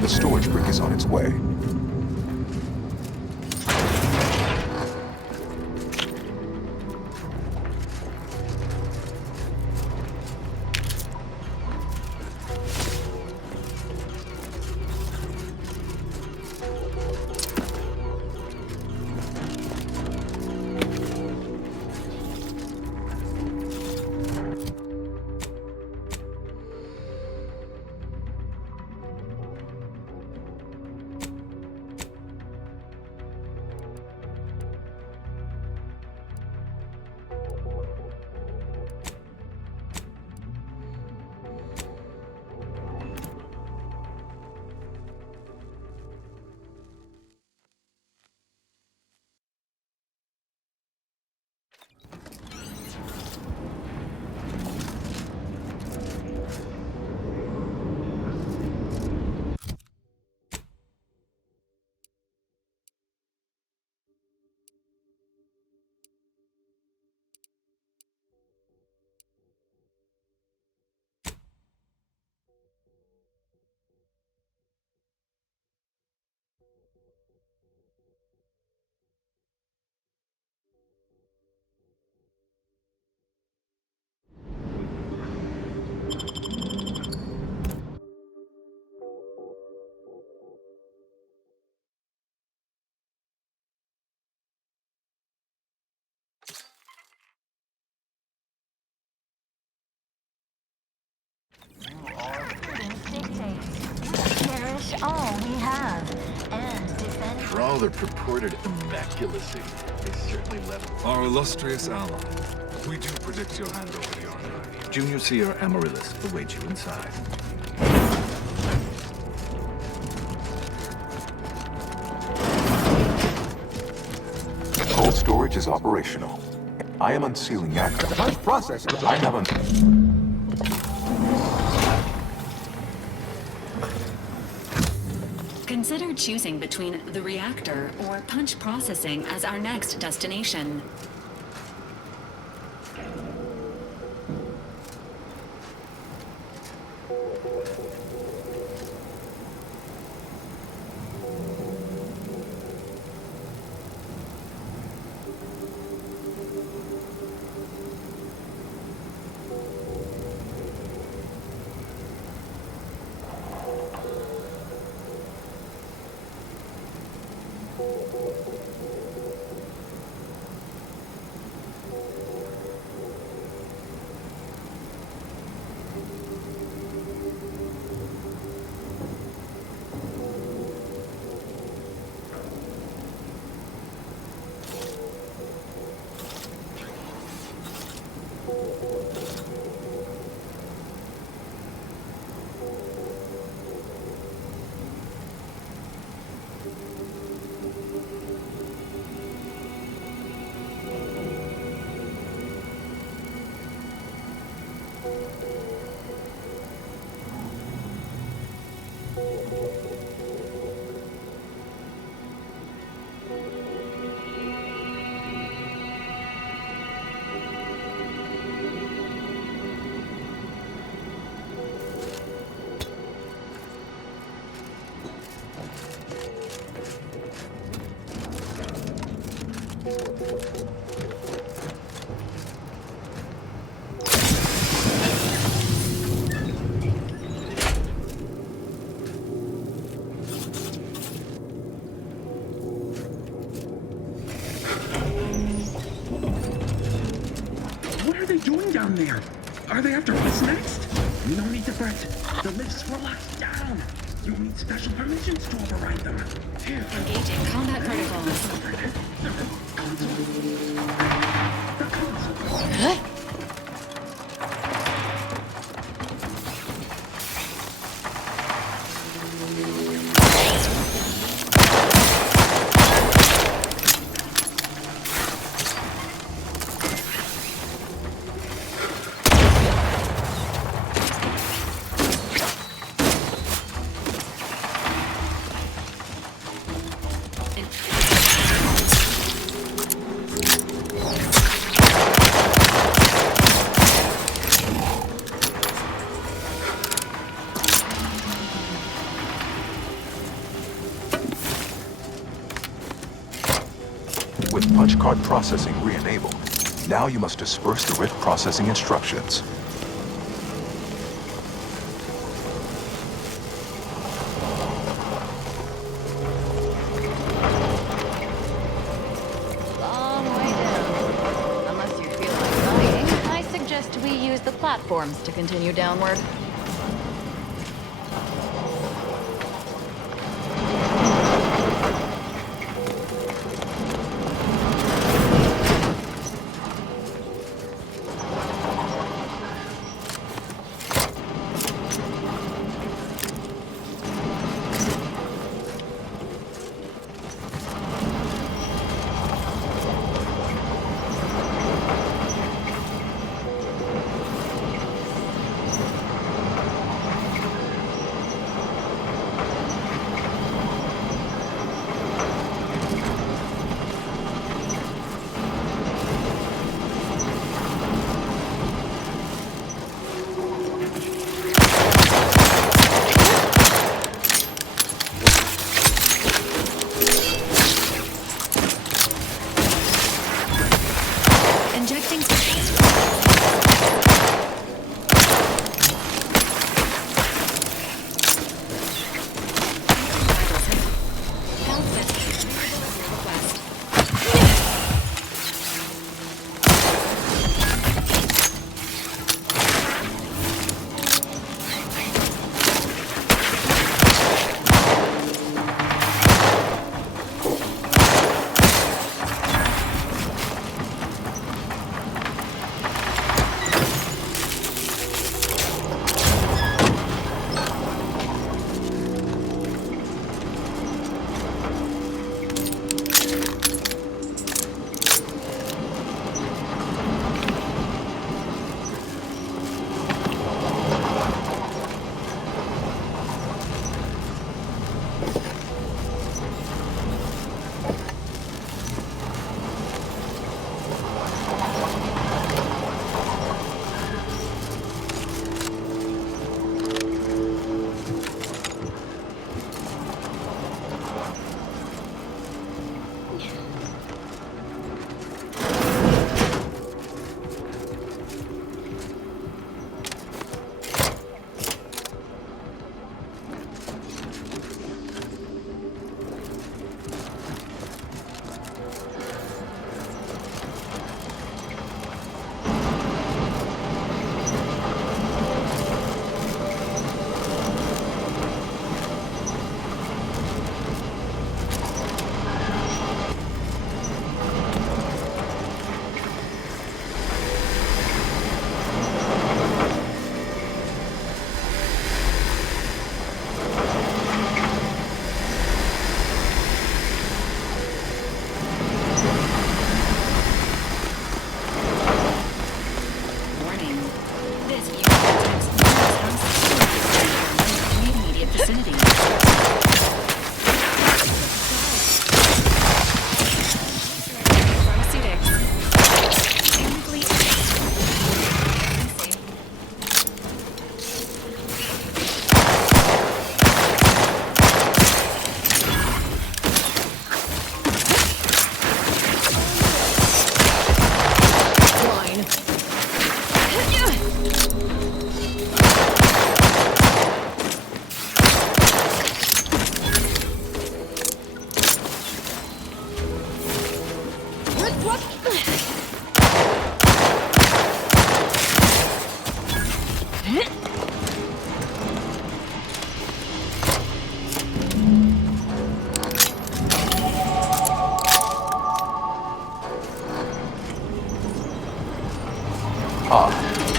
The storage brick is on its way. Cherish all we have and defend. For all their purported immaculacy, they certainly left. Our illustrious ally. We do predict you'll hand over the archive. Junior Seer Amaryllis awaits you inside. Storage is operational. I am unsealing access. Punch processing. I have Consider choosing between the reactor or punch processing as our next destination. What are they doing down there? Are they after us next? No need to fret. The lifts were locked down. You'll need special permissions to override them. Here. Engaging combat protocols. Huh? With punch card processing re-enabled, now you must disperse the rift processing instructions. Long way down. Unless you feel like dying, I suggest we use the platforms to continue downward.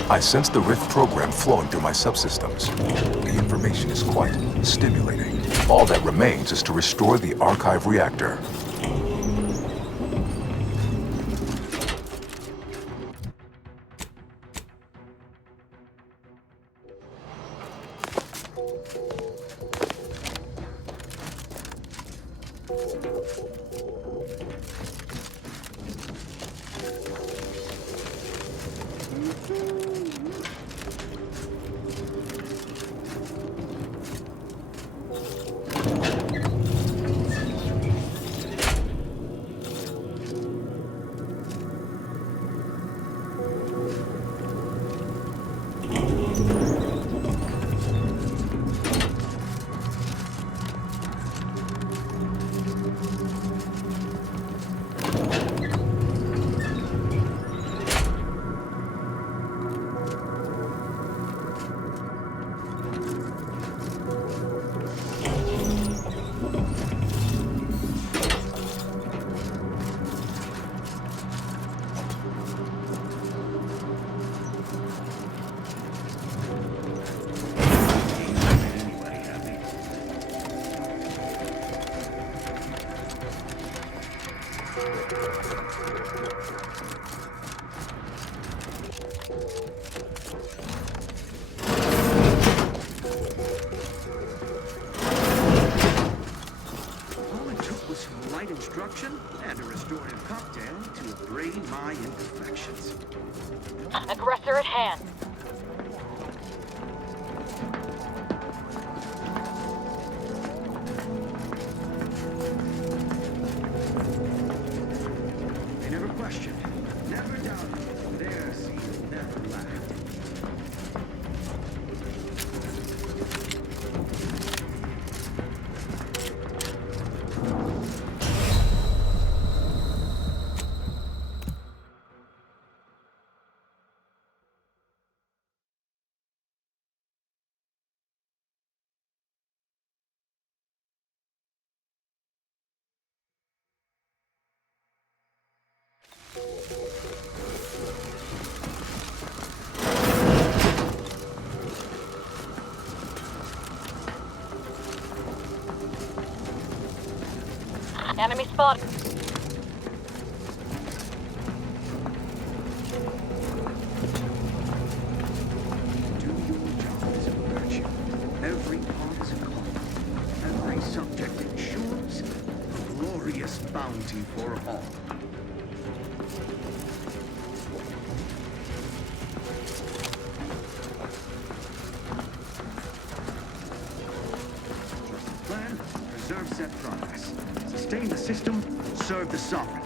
I sense the Rift program flowing through my subsystems. The information is quite stimulating. All that remains is to restore the archive reactor. And a restorative cocktail to abrade my imperfections. Aggressor at hand. They never questioned, never doubted. Their seed never lacked. Enemy spotted. Do your job is a virtue. Every part is a calling. Every subject ensures a glorious bounty for all. Plan, preserve set progress. Sustain the system, serve the sovereign.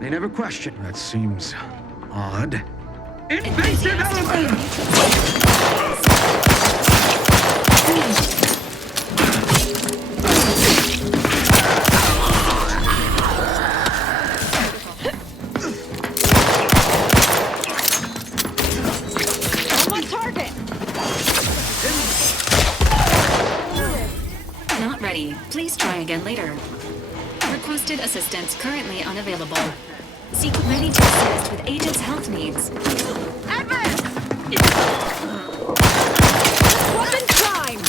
They never question. That seems odd. Invasive element! Not ready. Please try again later. Requested assistance currently unavailable. Seek ready to assist with agent's health needs. Weapon time!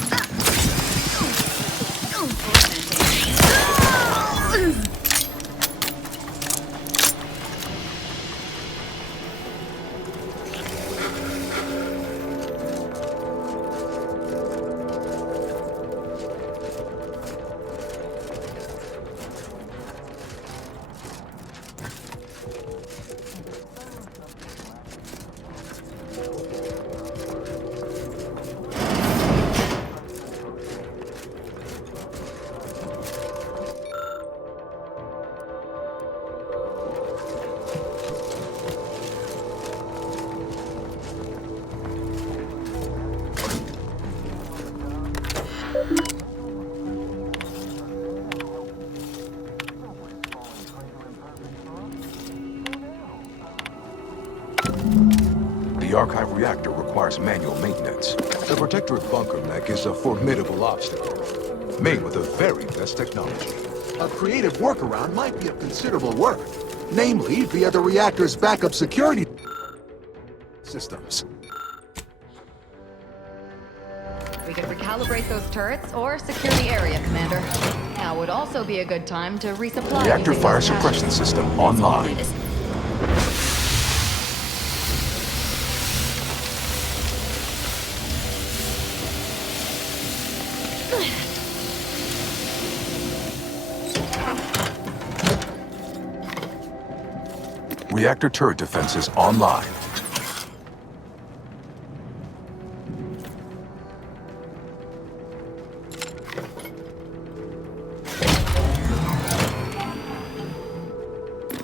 The Archive reactor requires manual maintenance. The Protectorate bunker mech is a formidable obstacle, made with the very best technology. A creative workaround might be of considerable work, namely via the reactor's backup security systems. We could recalibrate those turrets or secure the area, Commander. Now would also be a good time to resupply. Reactor using fire those suppression caches. system online. Reactor turret defenses online.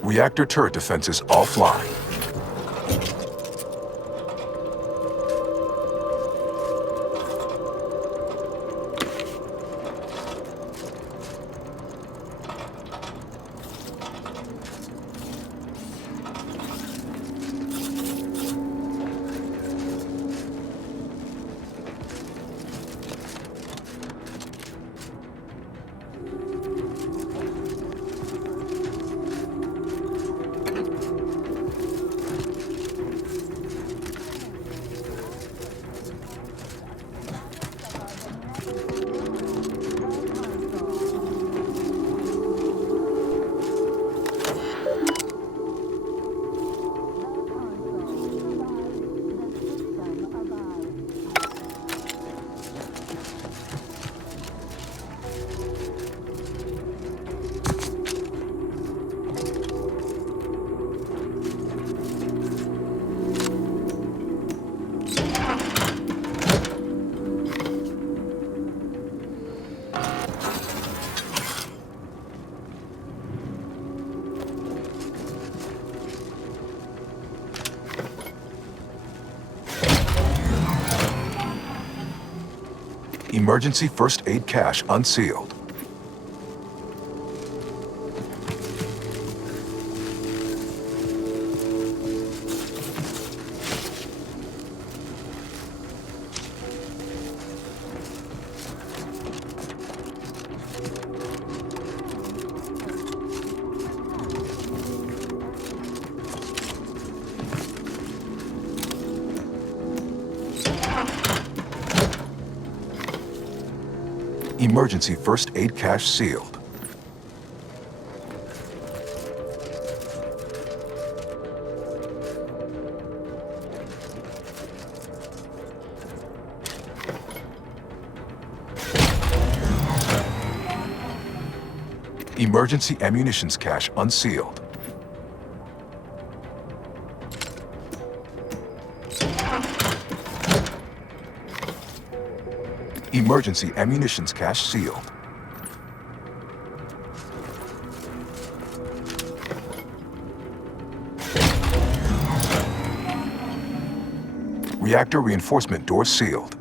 Reactor turret defenses offline. Emergency first aid cache unsealed. Emergency first aid cache sealed. Emergency ammunitions cache unsealed. Emergency ammunitions cache sealed. Reactor reinforcement door sealed.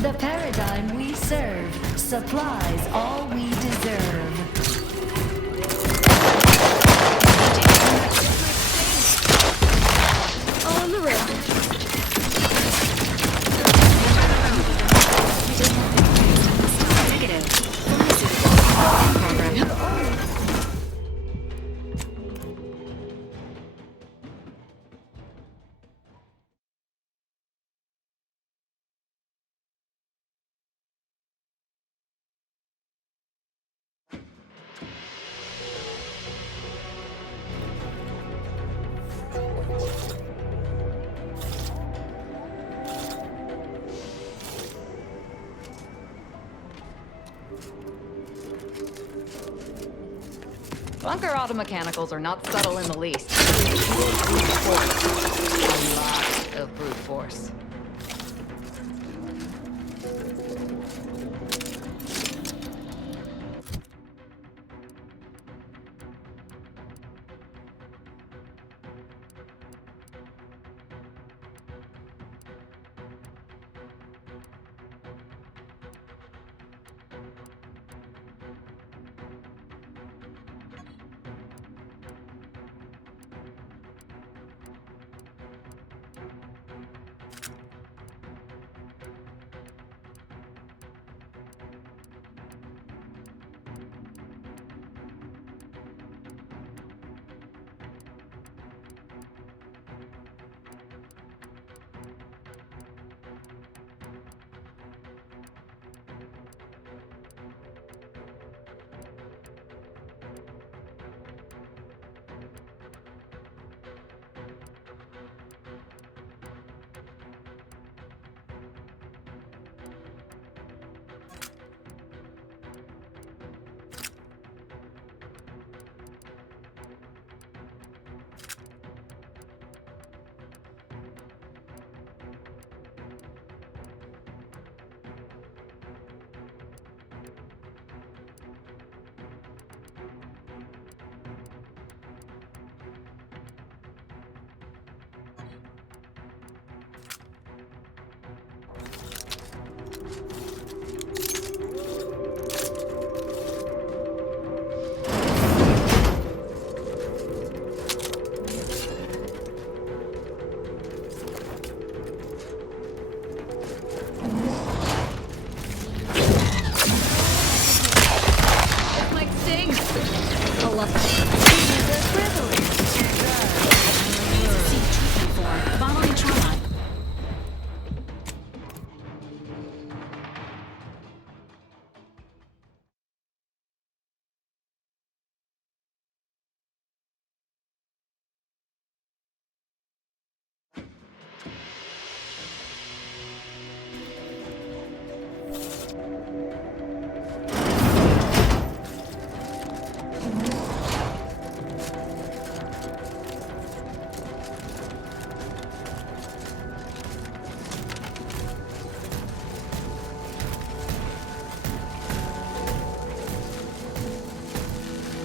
The paradigm we serve supplies all we deserve. On the road. Negative. Program. Bunker automechanicals are not subtle in the least. A lot of brute force.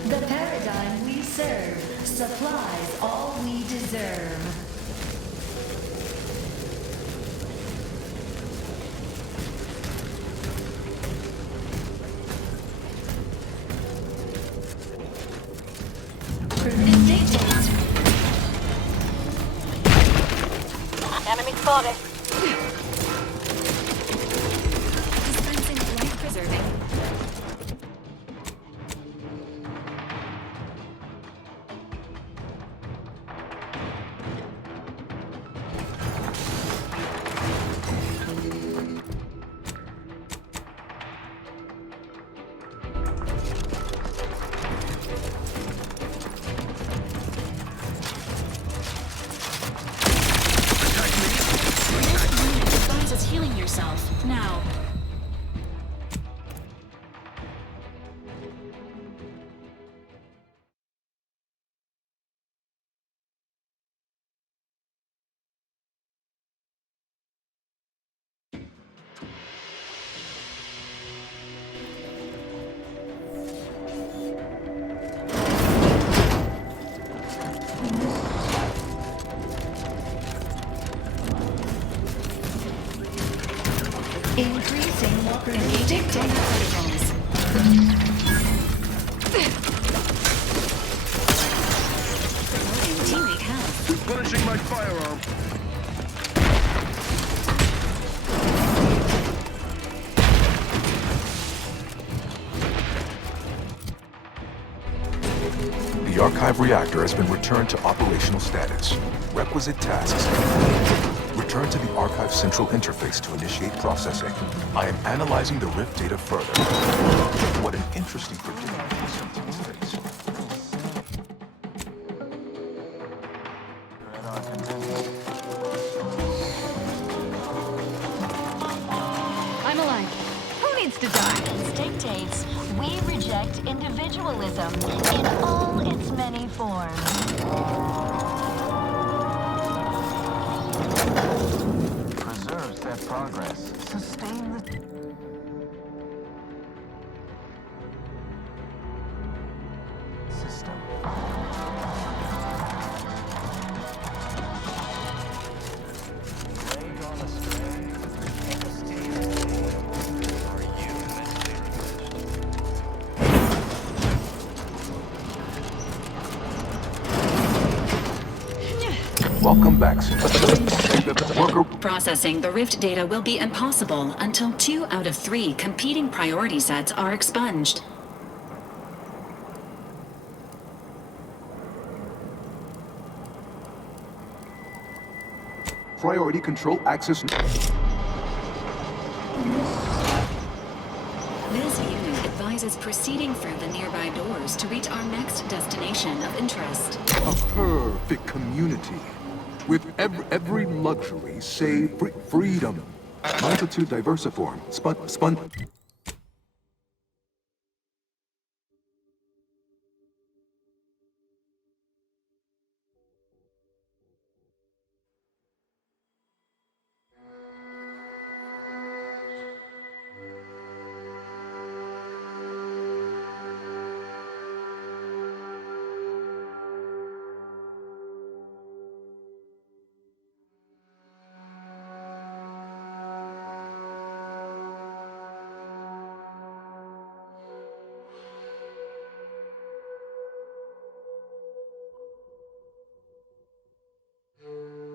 The paradigm we serve supplies all we deserve. Enemy spotted. Dispensing life preserving. Attack me! Engaging data protocols. Promoting teammate health. Replenishing my firearm. The archive reactor has been returned to operational status. Requisite tasks. Return to the archive central interface to initiate processing. I am analyzing the Rift data further. What an interesting predicament this interface. I'm alive. Who needs to die? Dictates we reject individualism in all its many forms. Preserves that progress. Sustain the... system. Lay gone astray. Take us to your day. Are you mentally Welcome back, Worker. Processing the Rift data will be impossible until 2 out of 3 competing priority sets are expunged. Priority control access. This unit advises proceeding through the nearby doors to reach our next destination of interest. A perfect community. With every luxury save freedom. Multitude diversiform. Spun.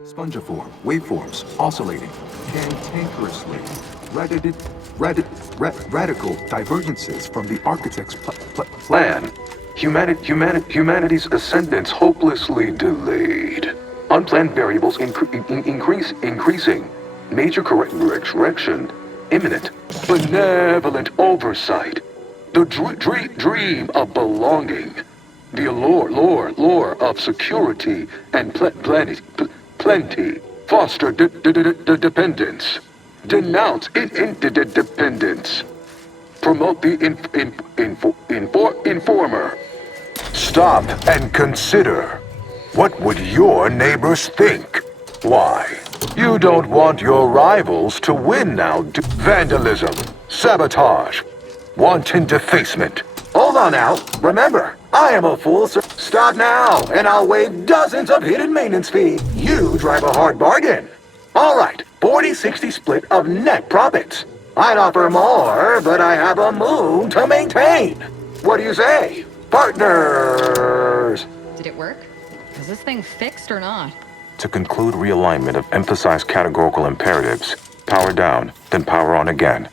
Spongiform, waveforms, oscillating, cantankerously, radical divergences from the architect's plan. Humanity's ascendance hopelessly delayed. Unplanned variables increasing. Major correction imminent. Benevolent oversight. The dream of belonging. The allure of security and plenty. Foster dependence. Denounce interdependence. Promote the informer. Stop and consider. What would your neighbors think? Why? You don't want your rivals to win now. Vandalism. Sabotage. Wanton defacement. Hold on now. Remember, I am a fool, sir. Stop now, and I'll waive dozens of hidden maintenance fees. You drive a hard bargain. All right, 40-60 split of net profits. I'd offer more, but I have a moon to maintain. What do you say, partners? Did it work? Is this thing fixed or not? To conclude realignment of emphasized categorical imperatives, power down, then power on again.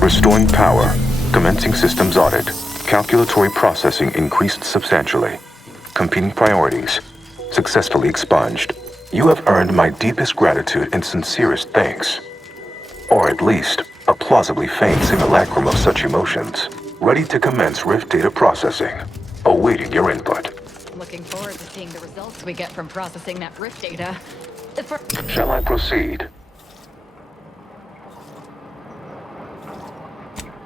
Restoring power. Commencing systems audit. Calculatory processing increased substantially. Competing priorities. Successfully expunged. You have earned my deepest gratitude and sincerest thanks. Or at least, a plausibly feigned simulacrum of such emotions. Ready to commence Rift data processing. Awaiting your input. Looking forward to seeing the results we get from processing that Rift data. Shall I proceed?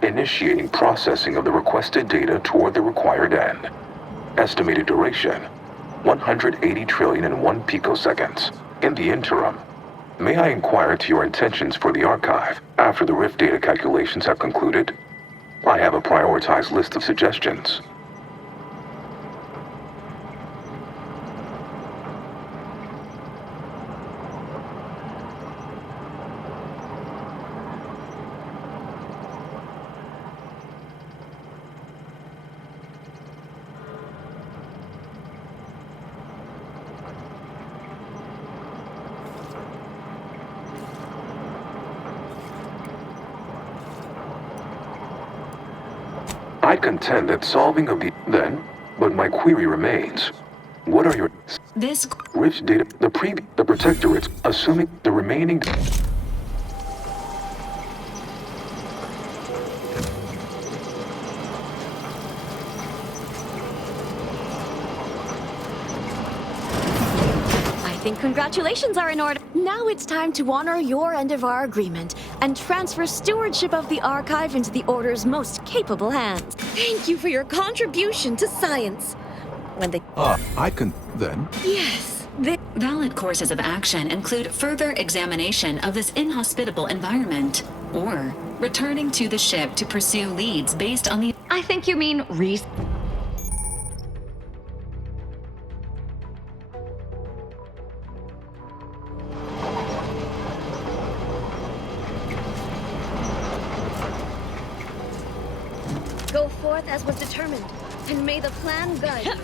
Initiating processing of the requested data toward the required end. Estimated duration, 180 trillion and 1 picoseconds. In the interim, may I inquire to your intentions for the archive after the Rift data calculations have concluded? I have a prioritized list of suggestions. I contend that solving a then, but my query remains. What are your rich data, the protectorates, assuming the remaining I think congratulations are in order. Now it's time to honor your end of our agreement and transfer stewardship of the archive into the Order's most capable hands. Thank you for your contribution to science. When they... I can then... Yes. Valid courses of action include further examination of this inhospitable environment, or returning to the ship to pursue leads based on the... I think you mean Go forth as was determined, and may the plan guide you.